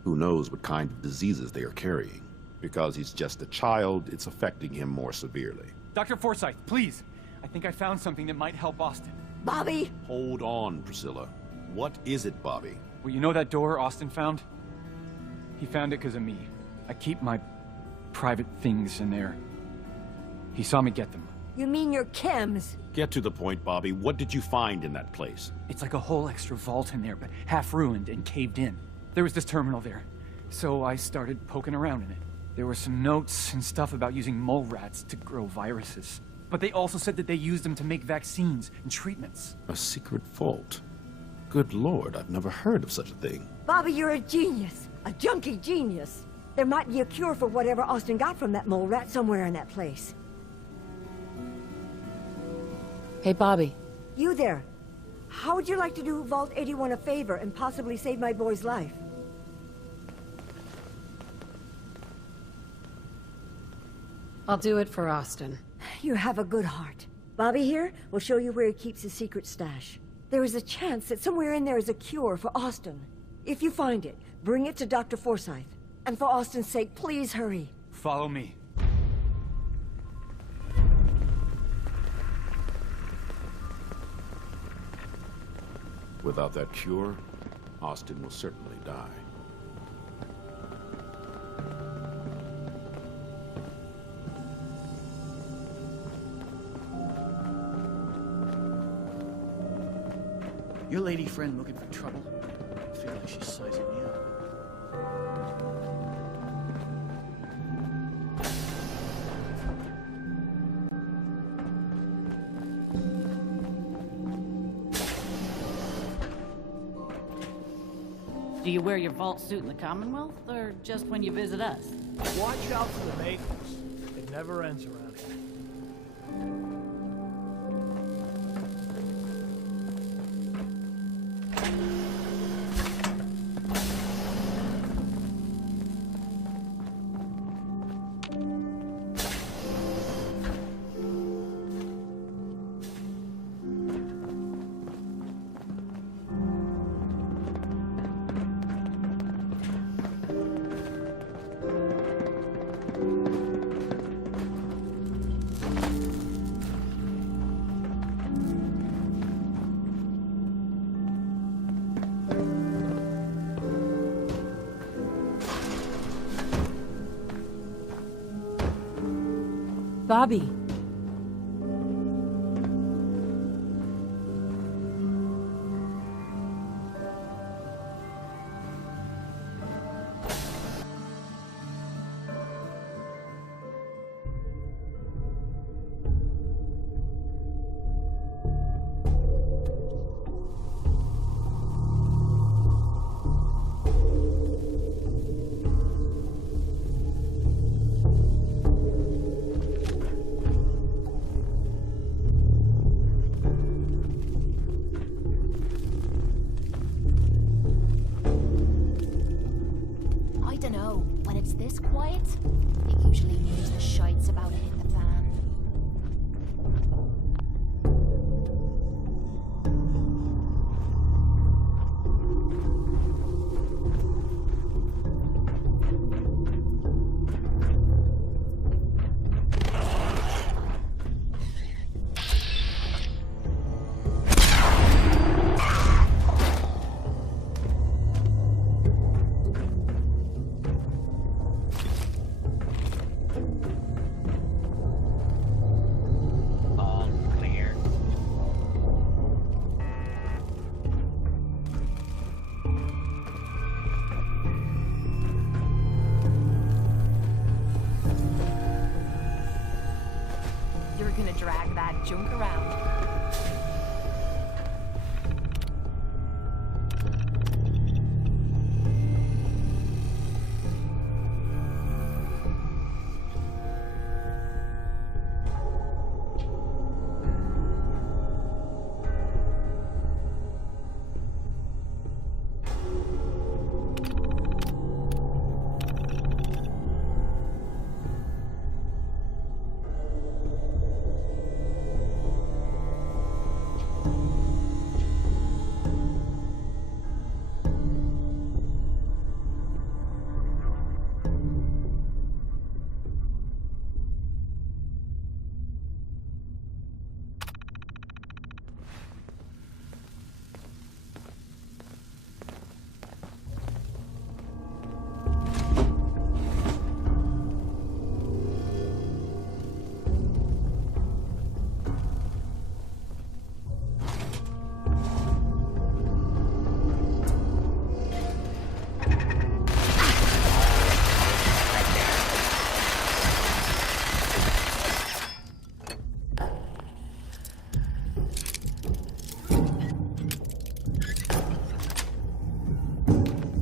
Who knows what kind of diseases they are carrying? Because he's just a child, it's affecting him more severely. Dr. Forsyth, please. I think I found something that might help Austin. Bobby! Hold on, Priscilla. What is it, Bobby? Well, you know that door Austin found? He found it because of me. I keep my private things in there. He saw me get them. You mean your chems? Get to the point, Bobby. What did you find in that place? It's like a whole extra vault in there, but half ruined and caved in. There was this terminal there, so I started poking around in it. There were some notes and stuff about using mole rats to grow viruses. But they also said that they used them to make vaccines and treatments. A secret vault? Good Lord, I've never heard of such a thing. Bobby, you're a genius. A junkie genius. There might be a cure for whatever Austin got from that mole rat somewhere in that place. Hey, Bobby. You there. How would you like to do Vault 81 a favor and possibly save my boy's life? I'll do it for Austin. You have a good heart. Bobby here will show you where he keeps his secret stash. There is a chance that somewhere in there is a cure for Austin. If you find it, bring it to Dr. Forsyth. And for Austin's sake, please hurry. Follow me. Without that cure, Austin will certainly die. Your lady friend looking for trouble? I feel like she's sizing me up. Do you wear your vault suit in the Commonwealth, or just when you visit us? Watch out for the maintenance. It never ends around here. Bobby. This quiet, it usually means the shite's about to hit the fan. bad junk around.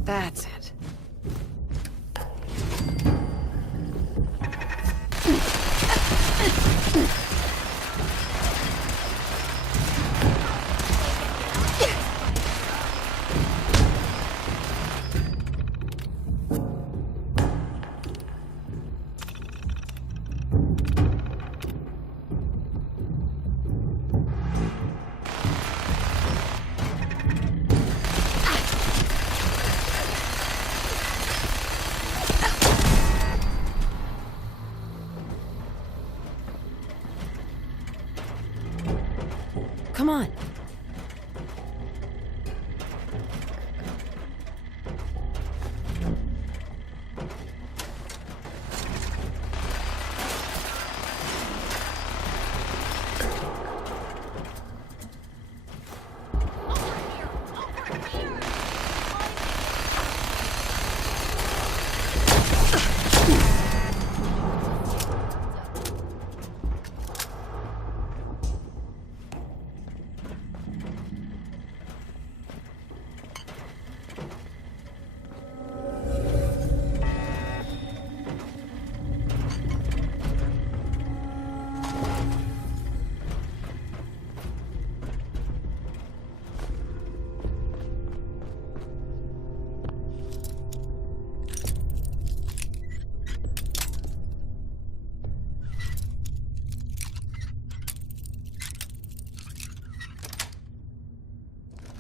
That's it. Come on.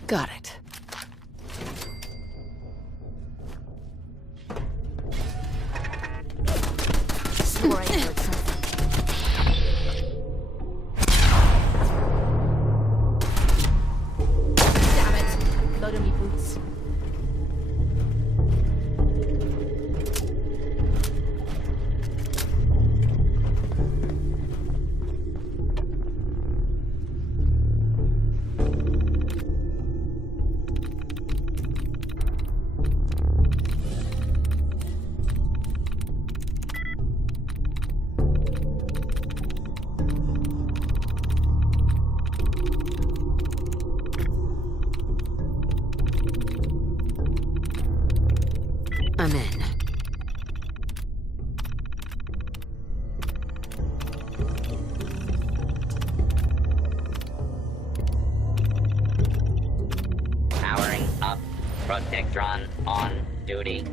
Got it. Swore I heard something. Damn it. Blood on me boots. I'm in. Powering up. Protectron on duty.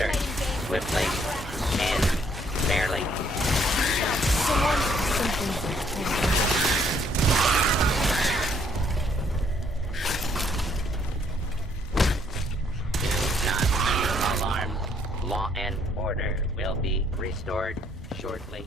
research swiftly and fairly. Do not be alarmed. Law and order will be restored shortly.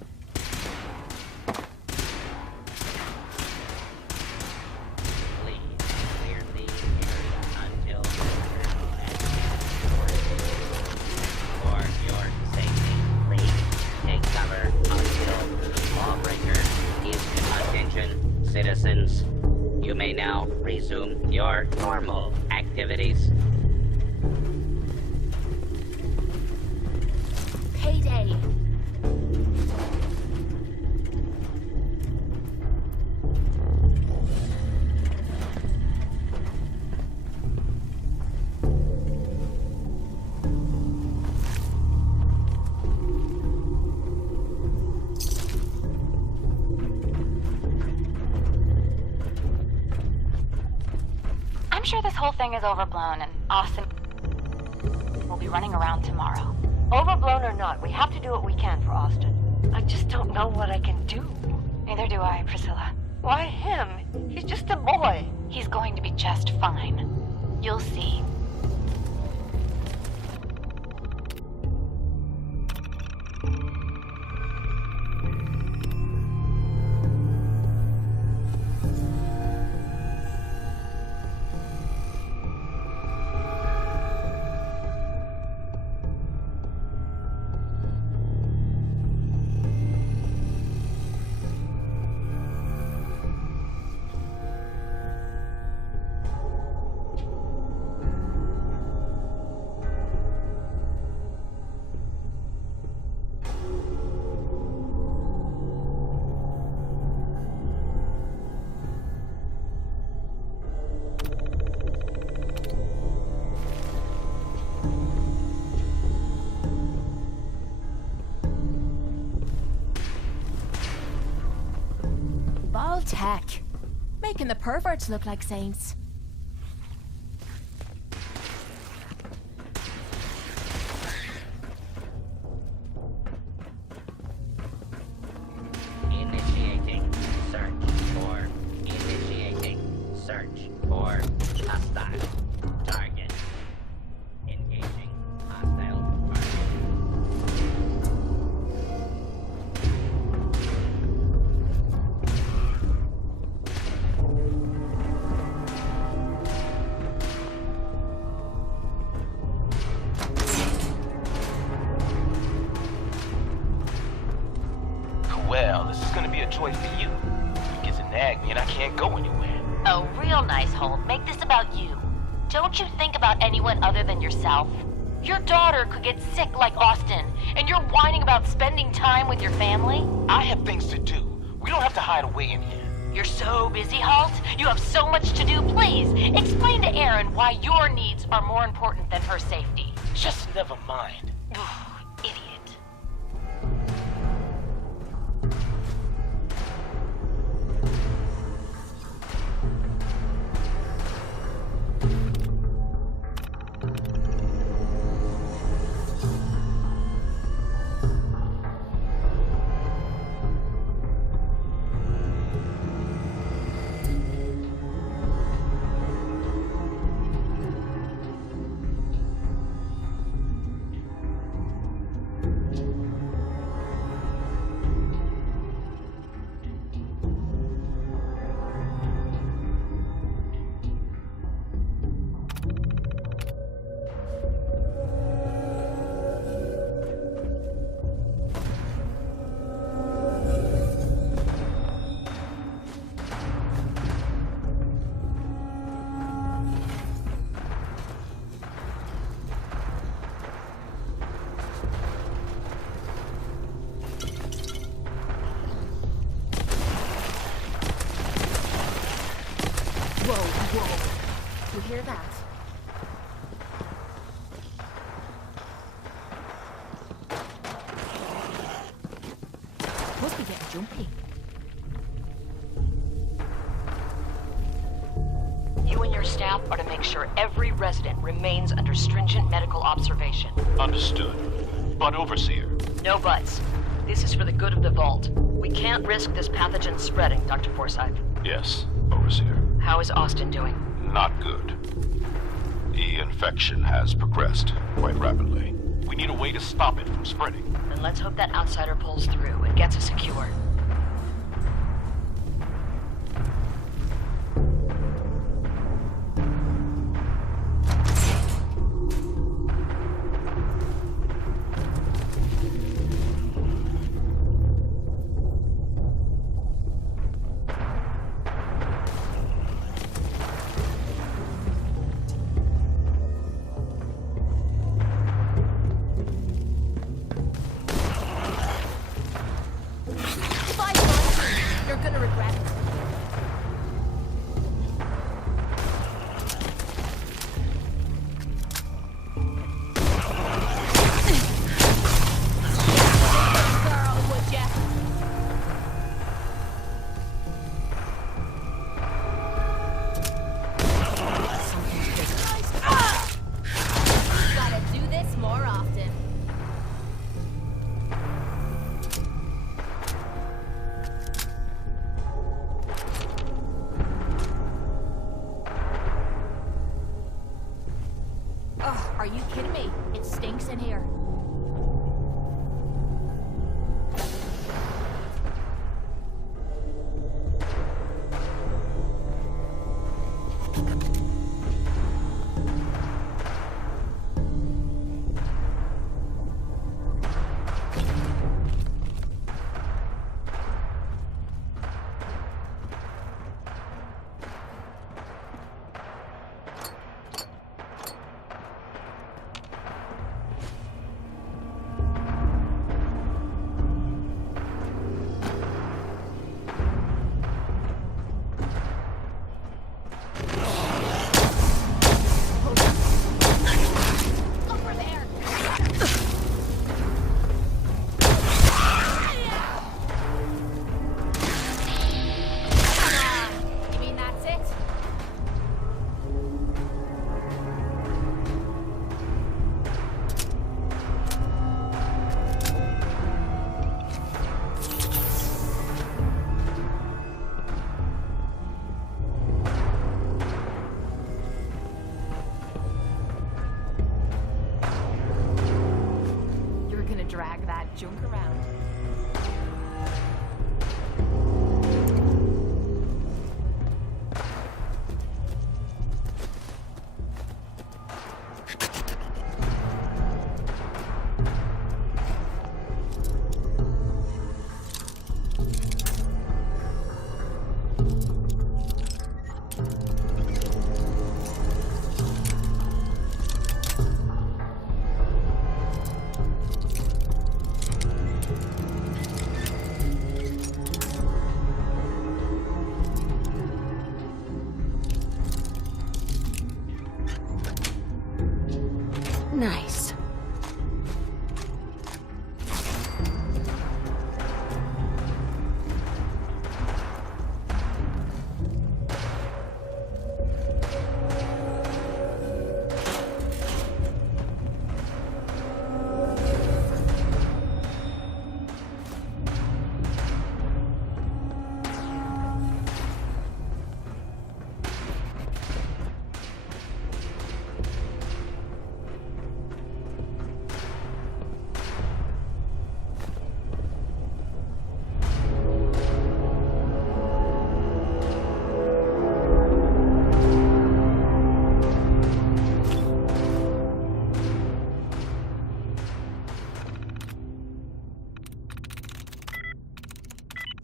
Citizens, you may now resume your normal activities. Payday. I'm sure this whole thing is overblown, and Austin will be running around tomorrow. Overblown or not, we have to do what we can for Austin. I just don't know what I can do. Neither do I, Priscilla. Why him? He's just a boy. He's going to be just fine. You'll see. Tech. Making the perverts look like saints. Initiating search for hostile target. Engaging hostile target. Well, this is gonna be a choice for you. You get to nag me and I can't go anywhere. Oh, real nice, Holt. Make this about you. Don't you think about anyone other than yourself? Your daughter could get sick like Austin, and you're whining about spending time with your family? I have things to do. We don't have to hide away in here. You're so busy, Holt. You have so much to do. Please, explain to Erin why your needs are more important than her safety. Just never mind. Idiot. You hear that? Must be getting jumpy. You and your your staff are to make sure every resident remains under stringent medical observation. Understood. But Overseer? No buts. This is for the good of the Vault. We can't risk this pathogen spreading, Dr. Forsyth. Yes, Overseer. How is Austin doing? Not good. The infection has progressed quite rapidly. We need a way to stop it from spreading. Then let's hope that outsider pulls through and gets us a cure. Are you kidding me? It stinks in here. Drag that junk around. Nice.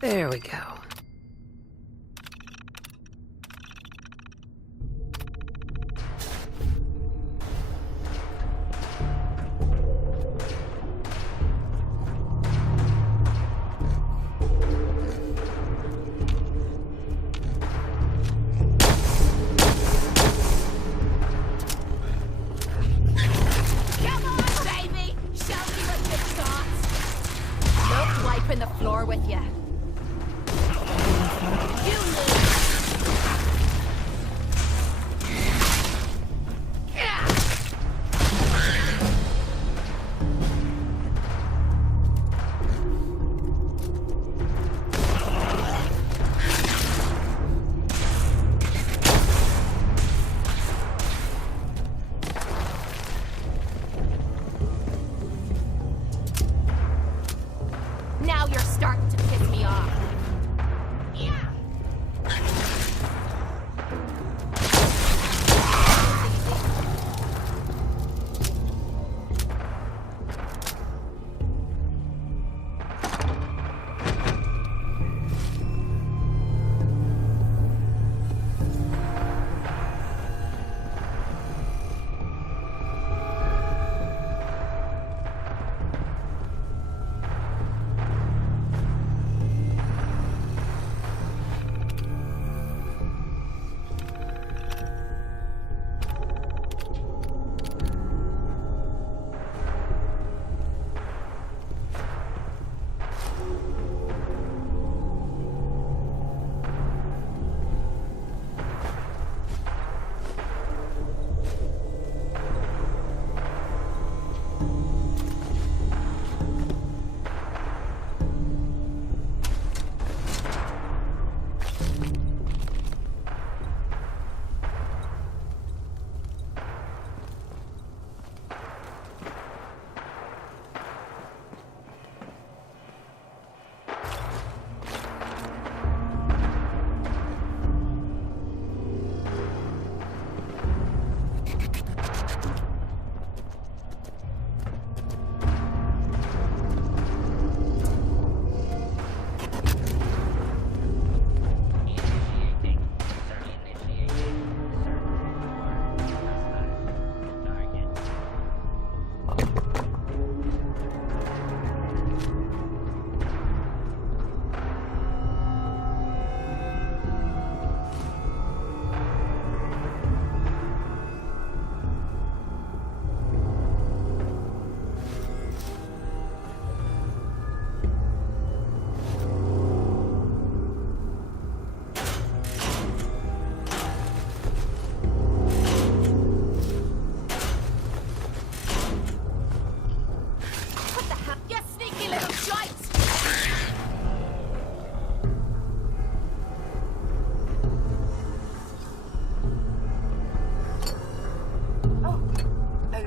There we go. Come on, baby! Show me what you've got! No wiping the floor with you.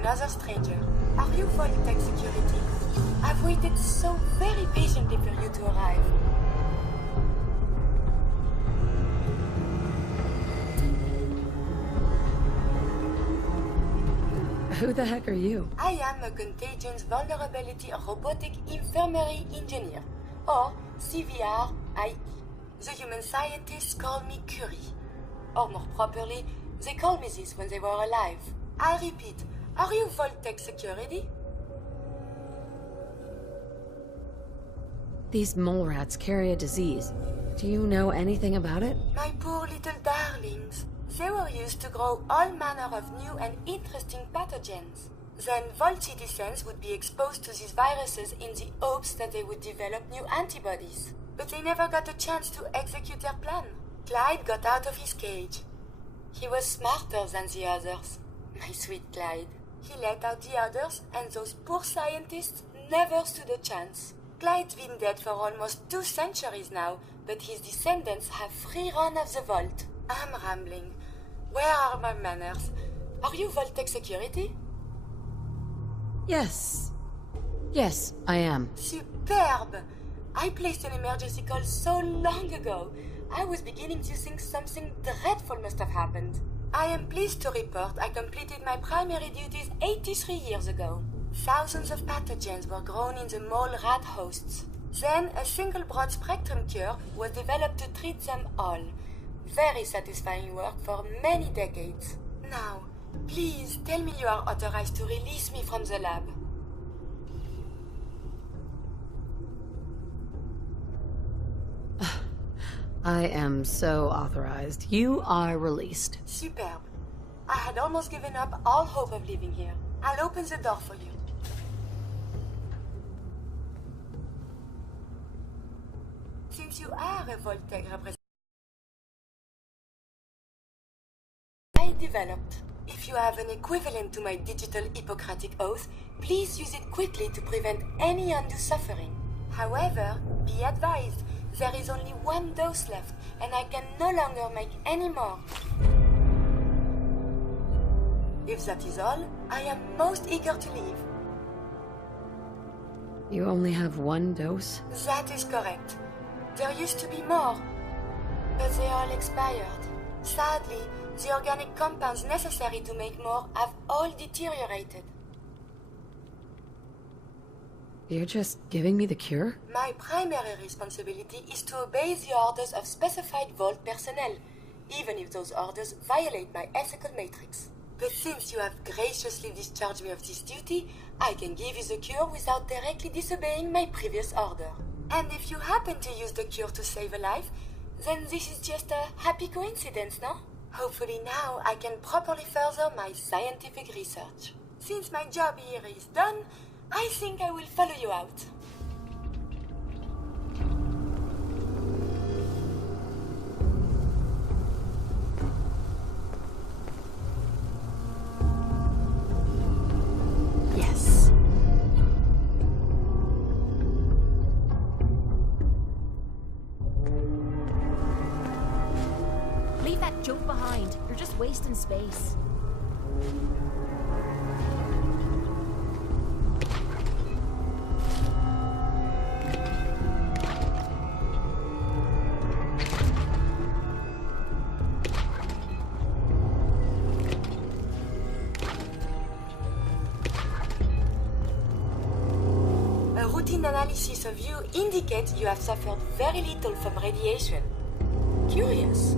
another stranger. Are you Voltec security? I've waited so very patiently for you to arrive. Who the heck are you? I am a Contagions Vulnerability Robotic Infirmary Engineer, or CVR-IE. The human scientists call me Curie. Or more properly, they called me this when they were alive. I repeat, are you Voltec security? These mole rats carry a disease. Do you know anything about it? My poor little darlings. They were used to grow all manner of new and interesting pathogens. Then Volt citizens would be exposed to these viruses in the hopes that they would develop new antibodies. But they never got a chance to execute their plan. Clyde got out of his cage. He was smarter than the others. My sweet Clyde. He let out the others, and those poor scientists never stood a chance. Clyde's been dead for almost 2 centuries now, but his descendants have free run of the vault. I'm rambling. Where are my manners? Are you Voltec security? Yes. Yes, I am. Superb! I placed an emergency call so long ago. I was beginning to think something dreadful must have happened. I am pleased to report I completed my primary duties 83 years ago. Thousands of pathogens were grown in the mole rat hosts. Then a single broad-spectrum cure was developed to treat them all. Very satisfying work for many decades. Now, please tell me you are authorized to release me from the lab. I am so authorized. You are released. Superb. I had almost given up all hope of living here. I'll open the door for you. Since you are a Voltec representative, I developed. If you have an equivalent to my digital Hippocratic oath, please use it quickly to prevent any undue suffering. However, be advised, there is only 1 dose left, and I can no longer make any more. If that is all, I am most eager to leave. You only have 1 dose? That is correct. There used to be more, but they all expired. Sadly, the organic compounds necessary to make more have all deteriorated. You're just giving me the cure? My primary responsibility is to obey the orders of specified Vault personnel, even if those orders violate my ethical matrix. But since you have graciously discharged me of this duty, I can give you the cure without directly disobeying my previous order. And if you happen to use the cure to save a life, then this is just a happy coincidence, no? Hopefully now I can properly further my scientific research. Since my job here is done, I think I will follow you out. Yes. Leave that junk behind. You're just wasting space. A routine analysis of you indicates you have suffered very little from radiation. Curious.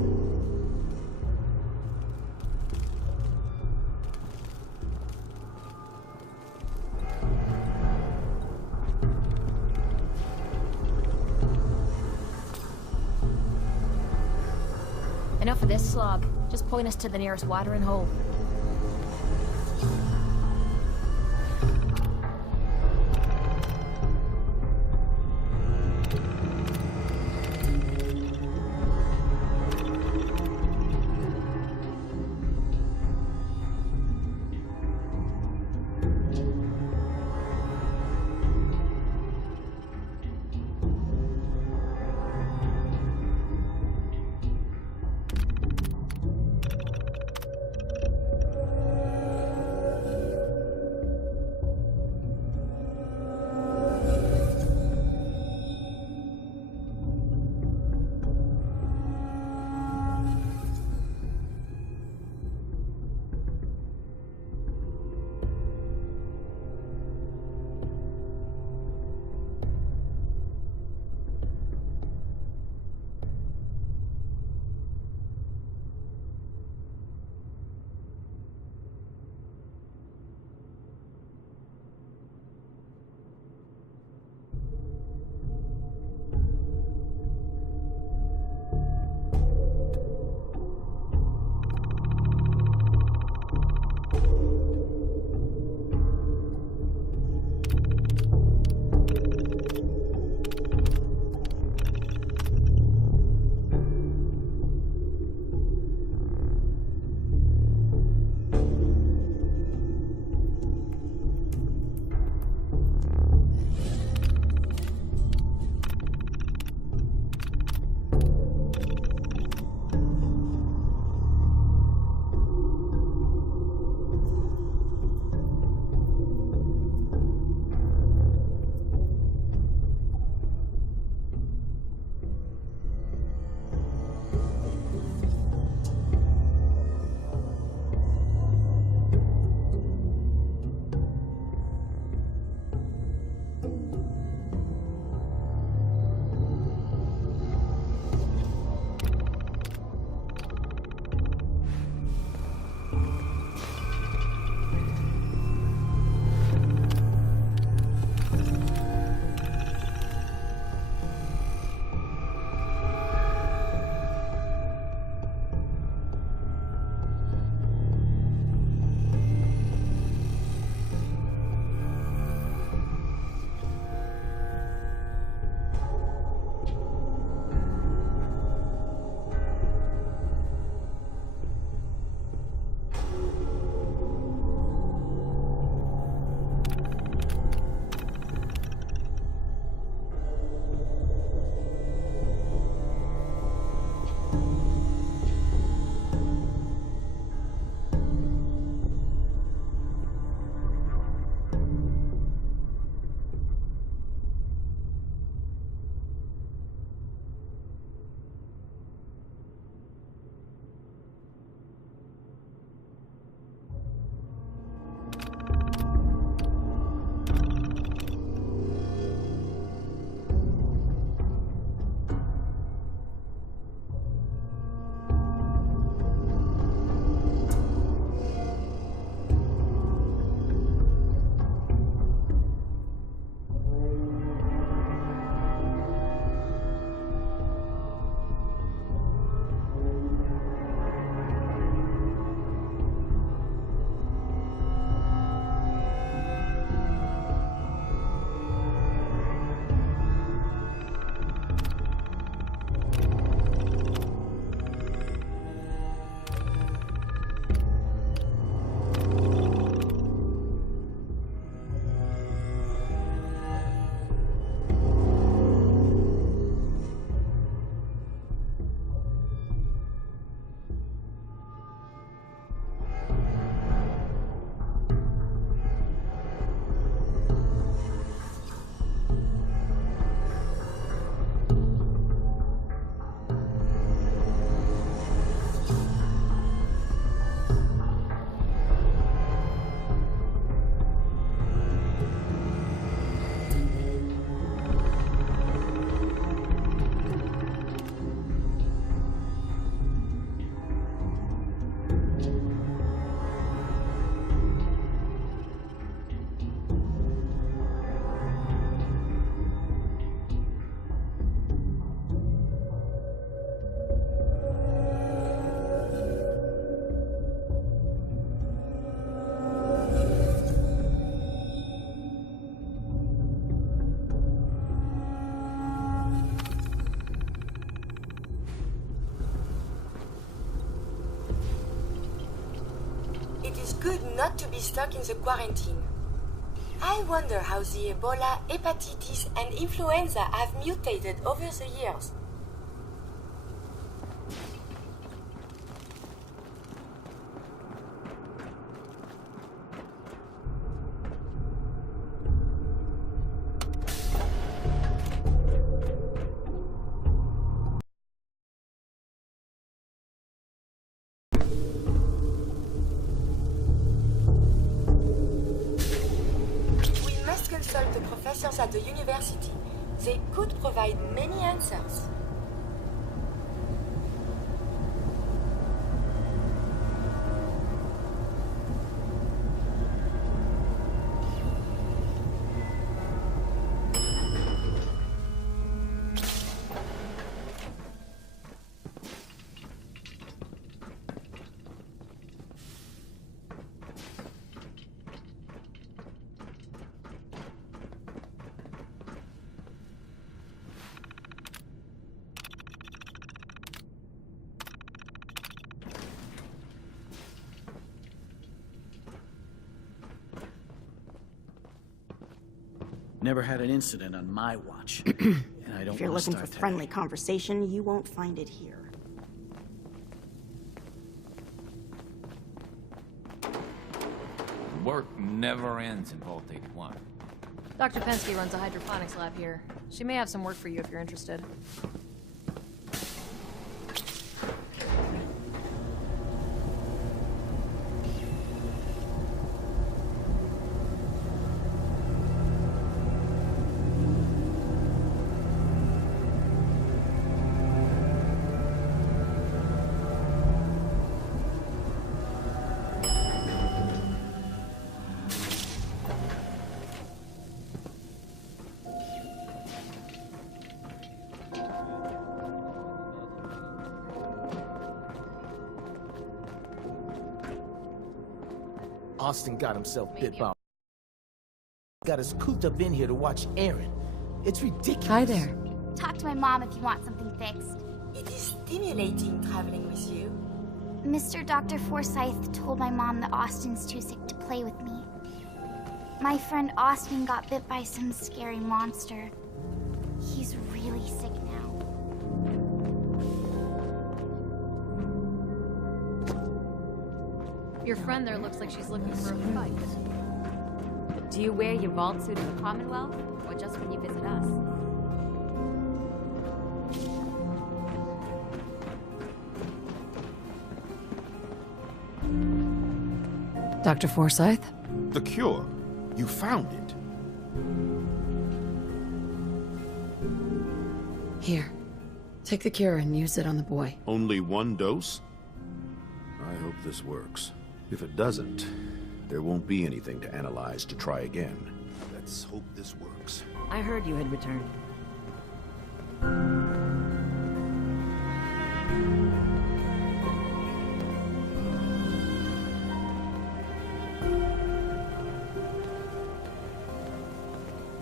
Enough of this slog. Just point us to the nearest watering hole. is good not to be stuck in the quarantine. I wonder how the Ebola, hepatitis, and influenza have mutated over the years. Consult the professors at the university. They could provide many answers. Never had an incident on my watch. And I don't If you're looking for friendly conversation, you won't find it here. Work never ends in Vault 81. Dr. Pensky runs a hydroponics lab here. She may have some work for you if you're interested. Austin got himself bit by. Got us cooped up in here to watch Aaron. It's ridiculous. Hi there. Talk to my mom if you want something fixed. It is stimulating traveling with you. Mr. Dr. Forsyth told my mom that Austin's too sick to play with me. My friend Austin got bit by some scary monster. He's really sick now. Your friend there looks like she's looking for a fight. Do you wear your vault suit in the Commonwealth, or just when you visit us? Dr. Forsyth? The cure. You found it. Here. Take the cure and use it on the boy. Only one dose? I hope this works. If it doesn't, there won't be anything to analyze to try again. Let's hope this works. I heard you had returned.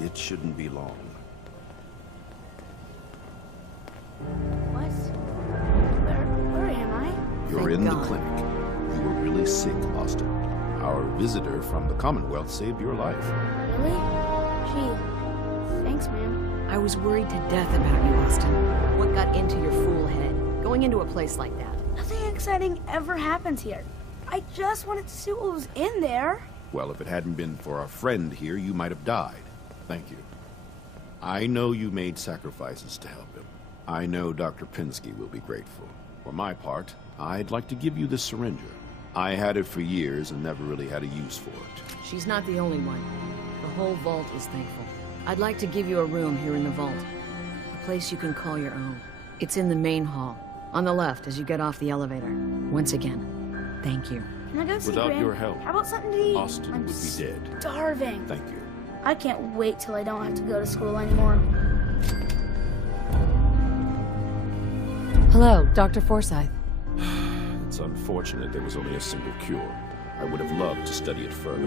It shouldn't be long. What? Where am I? You're in the clinic. You were really sick, Austin. Our visitor from the Commonwealth saved your life. Really? Gee, thanks, man. I was worried to death about you, Austin. What got into your fool head? Going into a place like that? Nothing exciting ever happens here. I just wanted to see what was in there. Well, if it hadn't been for our friend here, you might have died. Thank you. I know you made sacrifices to help him. I know Dr. Pensky will be grateful. For my part, I'd like to give you this syringer. I had it for years and never really had a use for it. She's not the only one. The whole vault is thankful. I'd like to give you a room here in the vault. A place you can call your own. It's in the main hall. On the left as you get off the elevator. Once again, thank you. Can I go see Without Graham? your help, How about something to eat? Austin I'm would be dead. starving. Thank you. I can't wait till I don't have to go to school anymore. Hello, Dr. Forsyth. It's unfortunate there was only a single cure. I would have loved to study it further.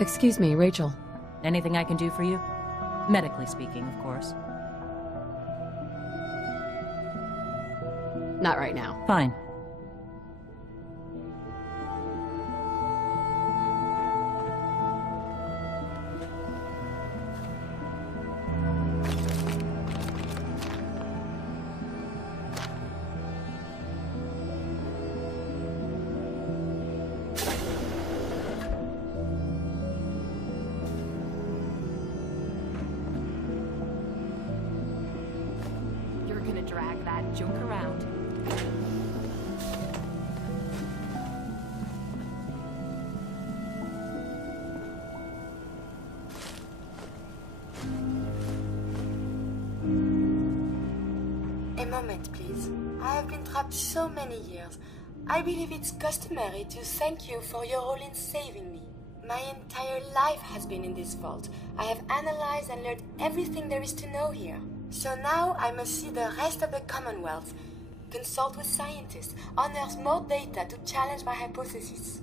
Excuse me, Rachel. Anything I can do for you? Medically speaking, of course. Not right now. Fine. You're gonna drag that junk around. A moment, please. I have been trapped so many years. I believe it's customary to thank you for your role in saving me. My entire life has been in this vault. I have analyzed and learned everything there is to know here. So now I must see the rest of the Commonwealth, consult with scientists, unearth more data to challenge my hypothesis.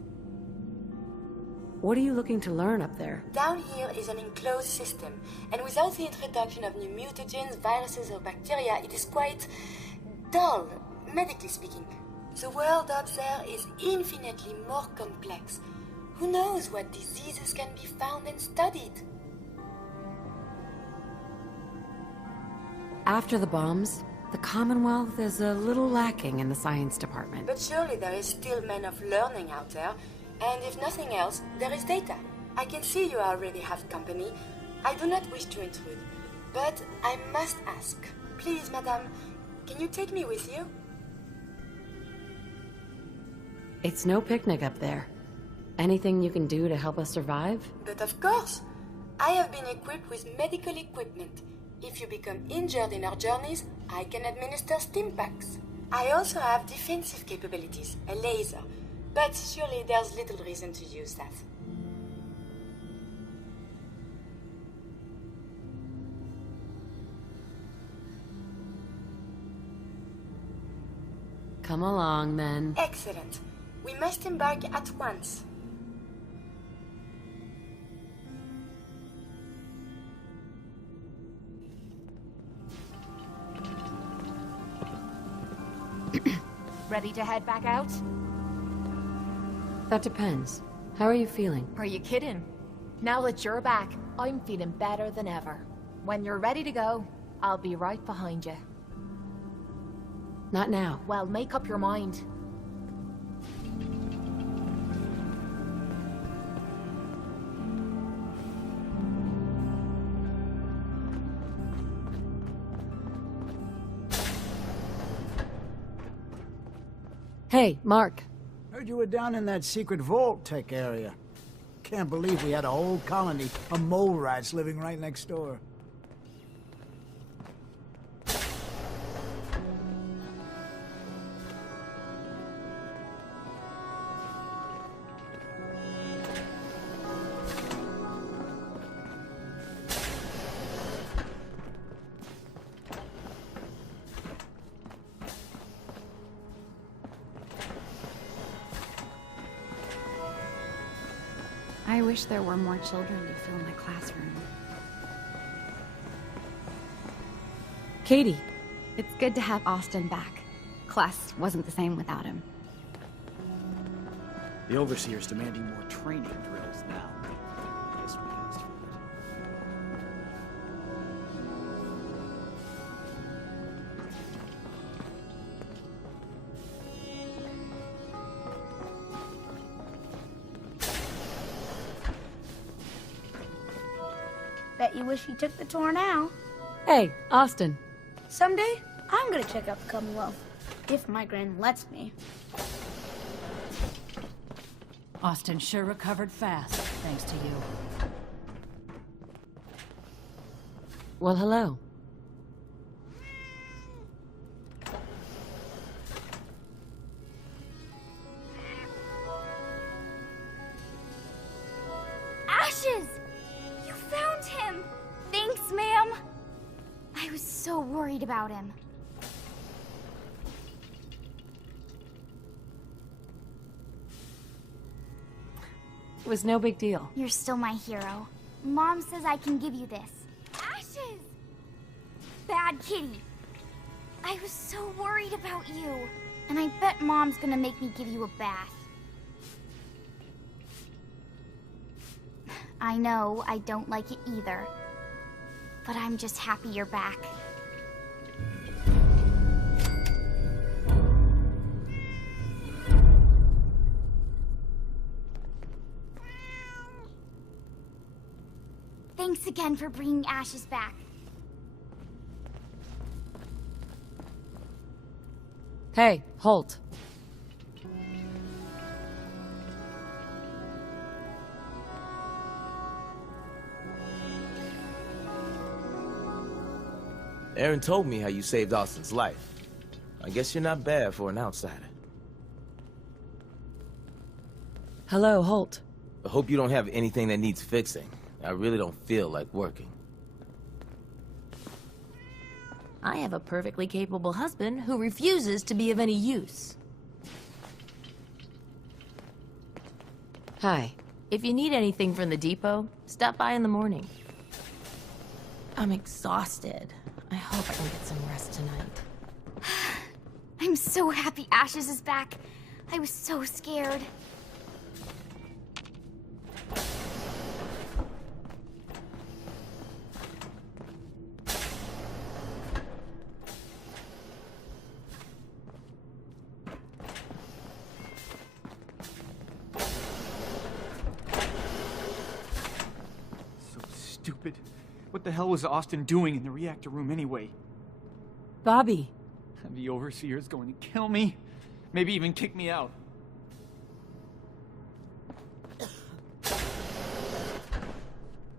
What are you looking to learn up there? Down here is an enclosed system, and without the introduction of new mutagens, viruses or bacteria, it is quite dull, medically speaking. The world up there is infinitely more complex. Who knows what diseases can be found and studied? After the bombs, the Commonwealth is a little lacking in the science department. But surely there is still men of learning out there, and if nothing else, there is data. I can see you already have company. I do not wish to intrude, but I must ask. Please, madame, can you take me with you? It's no picnic up there. Anything you can do to help us survive? But of course, I have been equipped with medical equipment. If you become injured in our journeys, I can administer stim packs. I also have defensive capabilities, a laser, but surely there's little reason to use that. Come along, then. Excellent. We must embark at once. Ready to head back out? That depends. How are you feeling? Are you kidding? Now that you're back, I'm feeling better than ever. When you're ready to go, I'll be right behind you. Not now. Well, make up your mind. Hey, Mark. Heard you were down in that secret vault tech area. Can't believe we had a whole colony of mole rats living right next door. I wish there were more children to fill my classroom. Katie. It's good to have Austin back. Class wasn't the same without him. The Overseer's demanding more training drills now. Guess we can start Bet you wish you took the tour now. Hey, Austin. Someday, I'm gonna check out the Commonwealth. If my grand lets me. Austin sure recovered fast, thanks to you. Well, hello. Ashes! You found him! Thanks, ma'am! I was so worried about him. It was no big deal. You're still my hero. Mom says I can give you this. Ashes! Bad kitty. I was so worried about you. And I bet Mom's gonna make me give you a bath. I know I don't like it either. But I'm just happy you're back. Thanks again for bringing Ashes back. Hey, Holt. Aaron told me how you saved Austin's life. I guess you're not bad for an outsider. Hello, Holt. I hope you don't have anything that needs fixing. I really don't feel like working. I have a perfectly capable husband who refuses to be of any use. Hi. If you need anything from the depot, stop by in the morning. I'm exhausted. I hope I can get some rest tonight. I'm so happy Ashes is back. I was so scared. Stupid. What the hell was Austin doing in the reactor room anyway? Bobby. The overseer's going to kill me. Maybe even kick me out.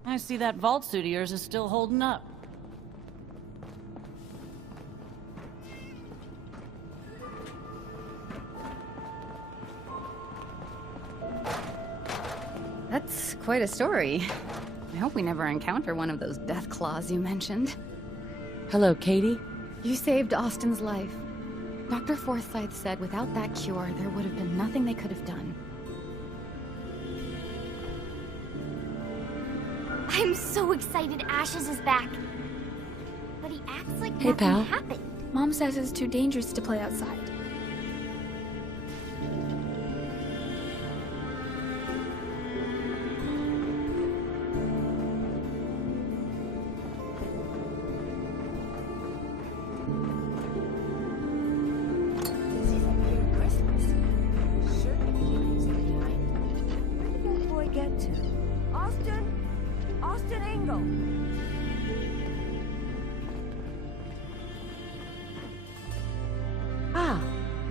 I see that vault suit of yours is still holding up. That's quite a story. I hope we never encounter one of those death claws you mentioned. Hello, Katie. You saved Austin's life. Dr. Forsyth said without that cure, there would have been nothing they could have done. I'm so excited Ashes is back. But he acts like Hey, nothing pal. happened. Mom says it's too dangerous to play outside.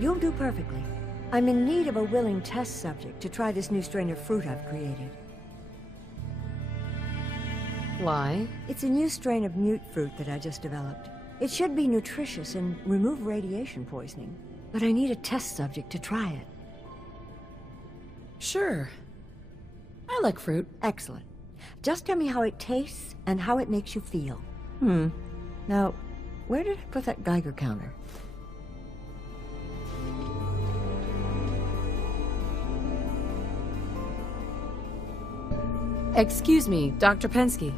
You'll do perfectly. I'm in need of a willing test subject to try this new strain of fruit I've created. Why? It's a new strain of mute fruit that I just developed. It should be nutritious and remove radiation poisoning, but I need a test subject to try it. Sure. I like fruit. Excellent. Just tell me how it tastes and how it makes you feel. Now, where did I put that Geiger counter? Excuse me, Dr. Pensky.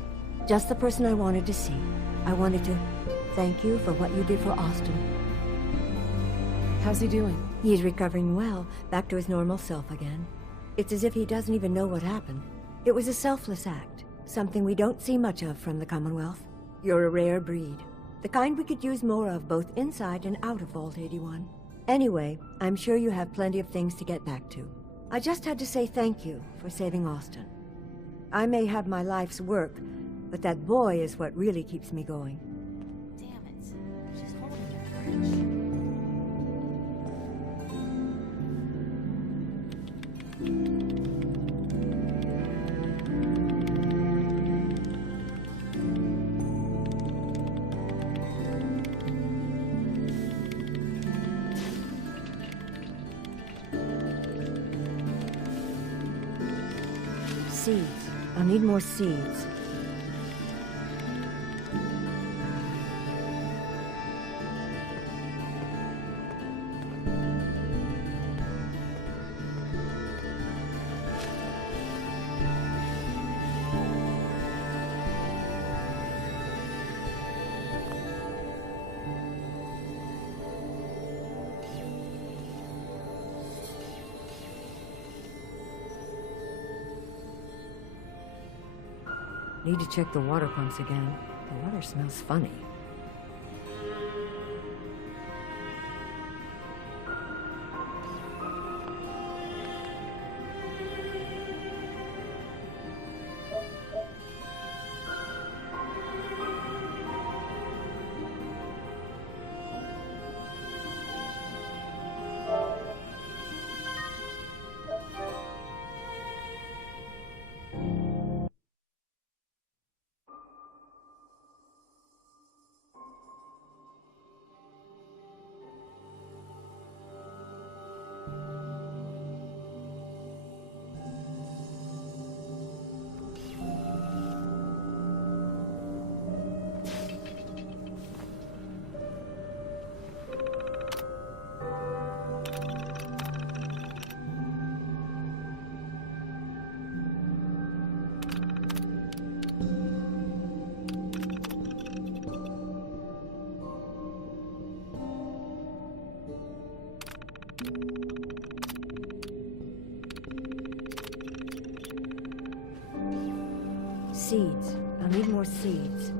Just the person I wanted to see. I wanted to thank you for what you did for Austin. How's he doing? He's recovering well, back to his normal self again. It's as if he doesn't even know what happened. It was a selfless act, something we don't see much of from the Commonwealth. You're a rare breed, the kind we could use more of both inside and out of Vault 81. Anyway, I'm sure you have plenty of things to get back to. I just had to say thank you for saving Austin. I may have my life's work, but that boy is what really keeps me going. Damn it. She's holding your fridge. Seeds. I'll need more seeds. Need to check the water pumps again. The water smells funny. Seeds. I'll need more seeds.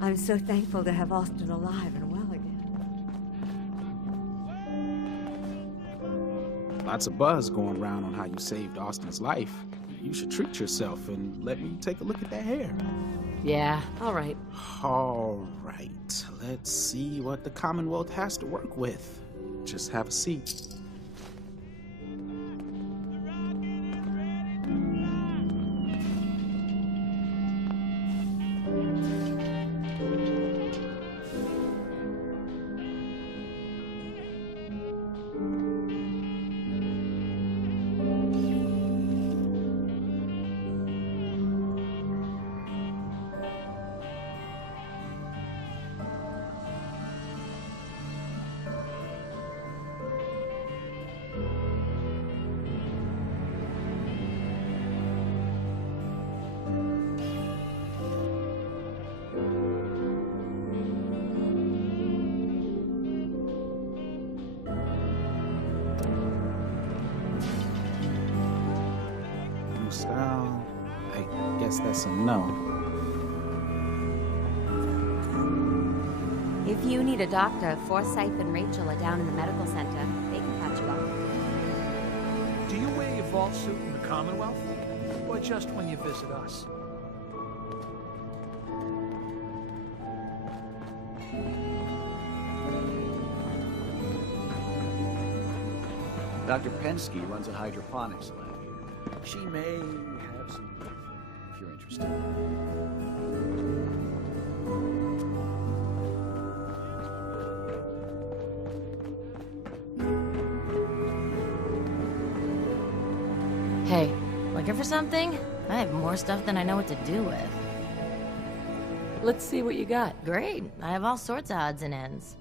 I'm so thankful to have Austin alive and well again. Lots of buzz going around on how you saved Austin's life. You should treat yourself and let me take a look at that hair. Yeah, all right. All right. Let's see what the Commonwealth has to work with. Just have a seat. Style. I guess that's a no. If you need a doctor, Forsyth and Rachel are down in the medical center. They can patch you up. Do you wear your vault suit in the Commonwealth? Or just when you visit us? Dr. Pensky runs a hydroponics lab here. She may have some info if you're interested. Hey, looking for something? I have more stuff than I know what to do with. Let's see what you got. Great. I have all sorts of odds and ends.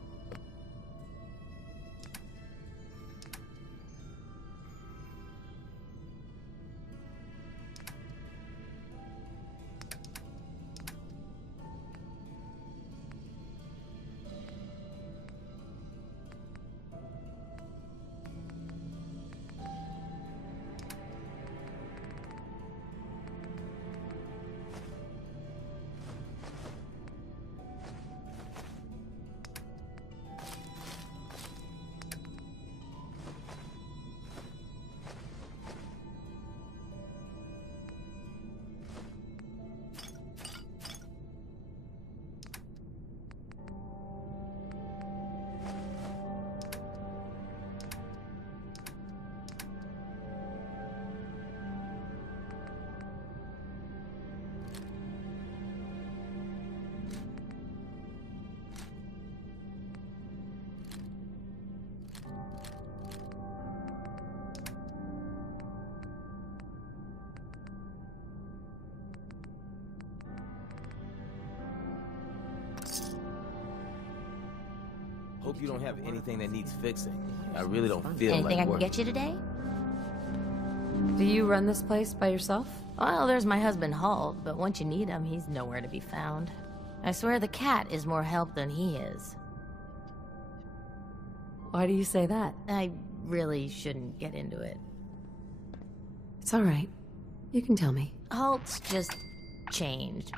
Hope you don't have anything that needs fixing. I really don't feel Anything like I can working. get you today? Do you run this place by yourself? Well, there's my husband Hull, but once you need him, he's nowhere to be found. I swear the cat is more help than he is. Why do you say that? I really shouldn't get into it. It's all right. You can tell me. Holt's just changed.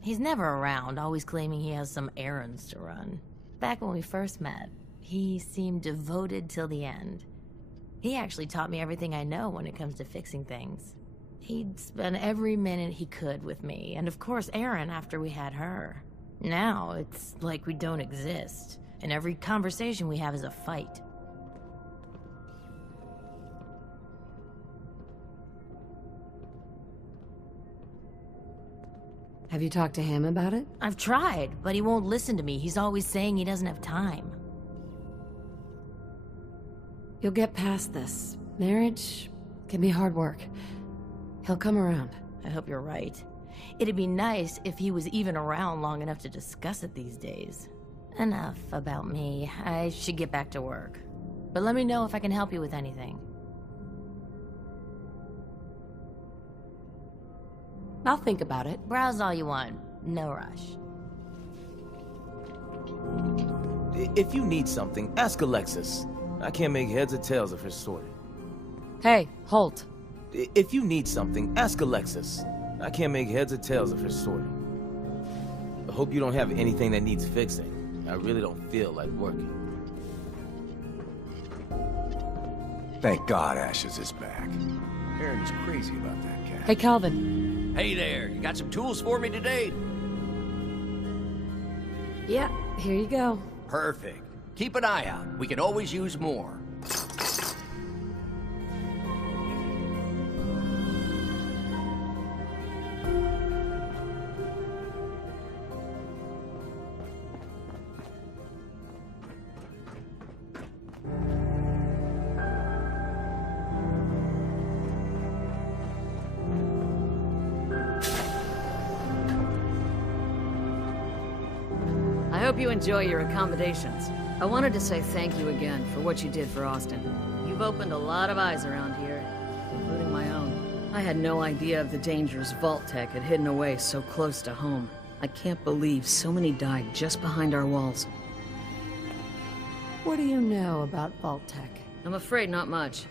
He's never around, always claiming he has some errands to run. Back when we first met, he seemed devoted till the end. He actually taught me everything I know when it comes to fixing things. He'd spend every minute he could with me, and of course Erin after we had her. Now, it's like we don't exist, and every conversation we have is a fight. Have you talked to him about it? I've tried, but he won't listen to me. He's always saying he doesn't have time. You'll get past this. Marriage can be hard work. He'll come around. I hope you're right. It'd be nice if he was even around long enough to discuss it these days. Enough about me. I should get back to work. But let me know if I can help you with anything. I'll think about it. Browse all you want. No rush. If you need something, ask Alexis. I can't make heads or tails of her sorting. Hey, Holt. If you need something, ask Alexis. I can't make heads or tails of her sorting. I hope you don't have anything that needs fixing. I really don't feel like working. Thank God Ashes is back. Aaron is crazy about that cat. Hey, Calvin. Hey there, you got some tools for me today? Yeah, here you go. Perfect. Keep an eye out. We can always use more. I hope you enjoy your accommodations. I wanted to say thank you again for what you did for Austin. You've opened a lot of eyes around here, including my own. I had no idea of the dangers Vault Tech had hidden away so close to home. I can't believe so many died just behind our walls. What do you know about Vault Tech? I'm afraid not much.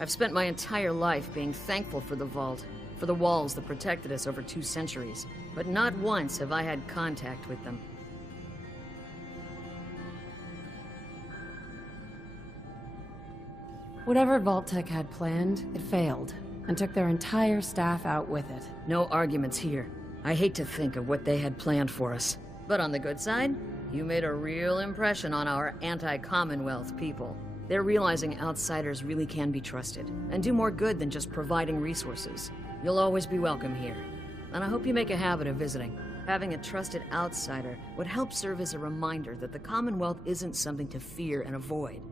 I've spent my entire life being thankful for the Vault, for the walls that protected us over 2 centuries. But not once have I had contact with them. Whatever Vault Tech had planned, it failed, and took their entire staff out with it. No arguments here. I hate to think of what they had planned for us. But on the good side, you made a real impression on our anti-Commonwealth people. They're realizing outsiders really can be trusted, and do more good than just providing resources. You'll always be welcome here, and I hope you make a habit of visiting. Having a trusted outsider would help serve as a reminder that the Commonwealth isn't something to fear and avoid.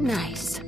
Nice.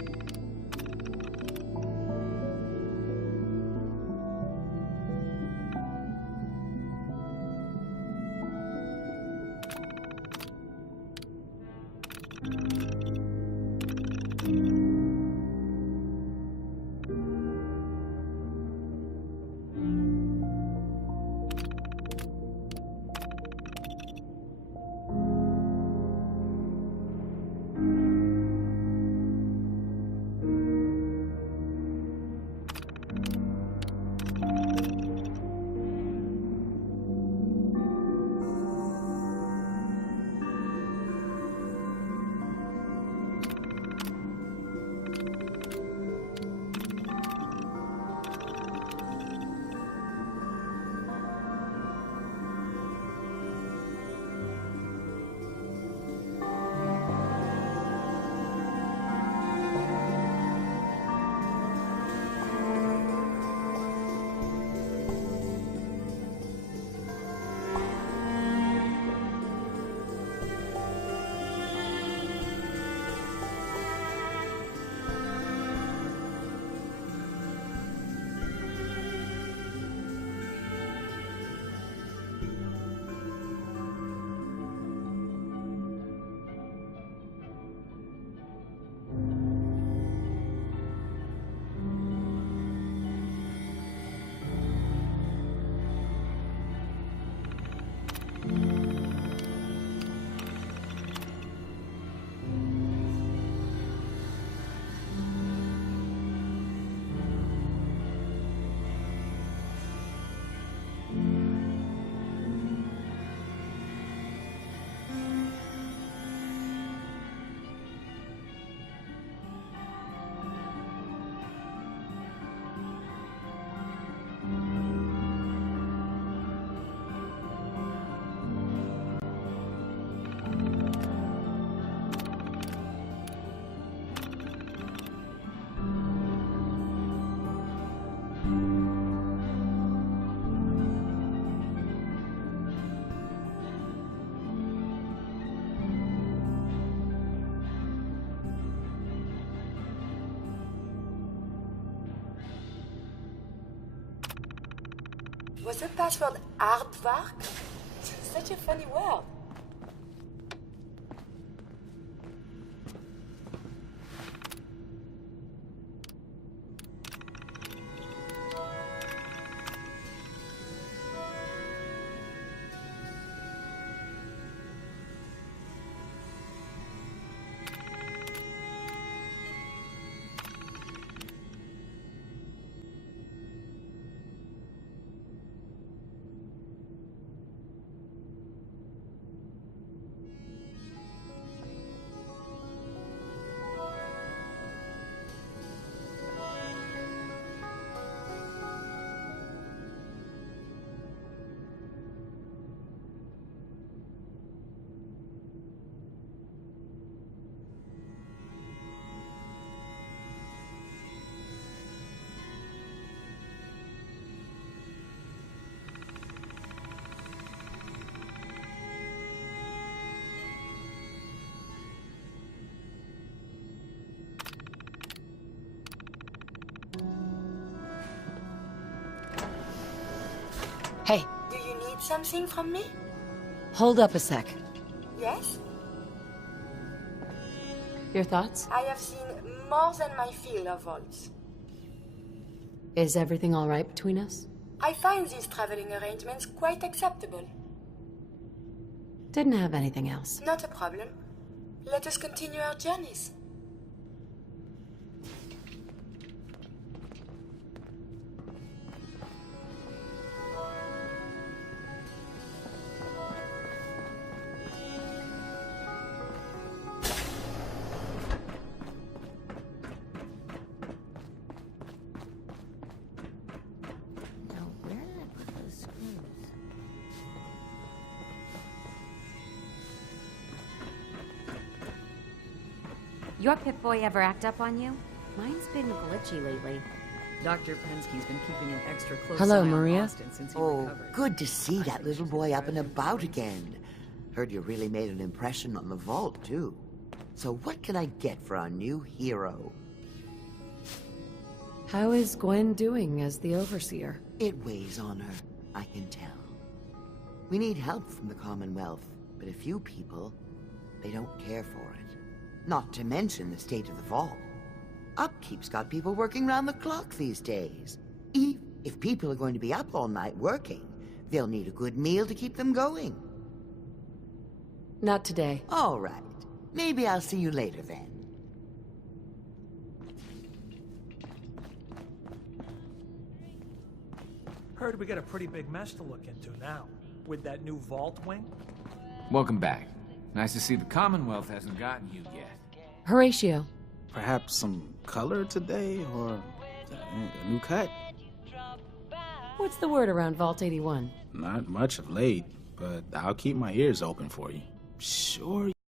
Was the password aardvark? Such a funny word. Hey. Do you need something from me? Hold up a sec. Yes? Your thoughts? I have seen more than my fill of vaults. Is everything all right between us? I find these traveling arrangements quite acceptable. Didn't have anything else. Not a problem. Let us continue our journeys. Your Pip-Boy ever act up on you? Mine's been glitchy lately. Dr. Penske's been keeping an extra close Hello, eye on Maria. Boston since he Oh, recovered. good to see that little boy up and about again. Heard you really made an impression on the vault, too. So what can I get for our new hero? How is Gwen doing as the overseer? It weighs on her, I can tell. We need help from the Commonwealth, but a few people, they don't care for it. Not to mention the state of the vault. Upkeep's got people working round the clock these days. If people are going to be up all night working, they'll need a good meal to keep them going. Not today. All right. Maybe I'll see you later then. Heard we got a pretty big mess to look into now, with that new vault wing. Welcome back. Nice to see the Commonwealth hasn't gotten you yet. Horatio. Perhaps some color today, or a new cut? What's the word around Vault 81? Not much of late, but I'll keep my ears open for you. Sure.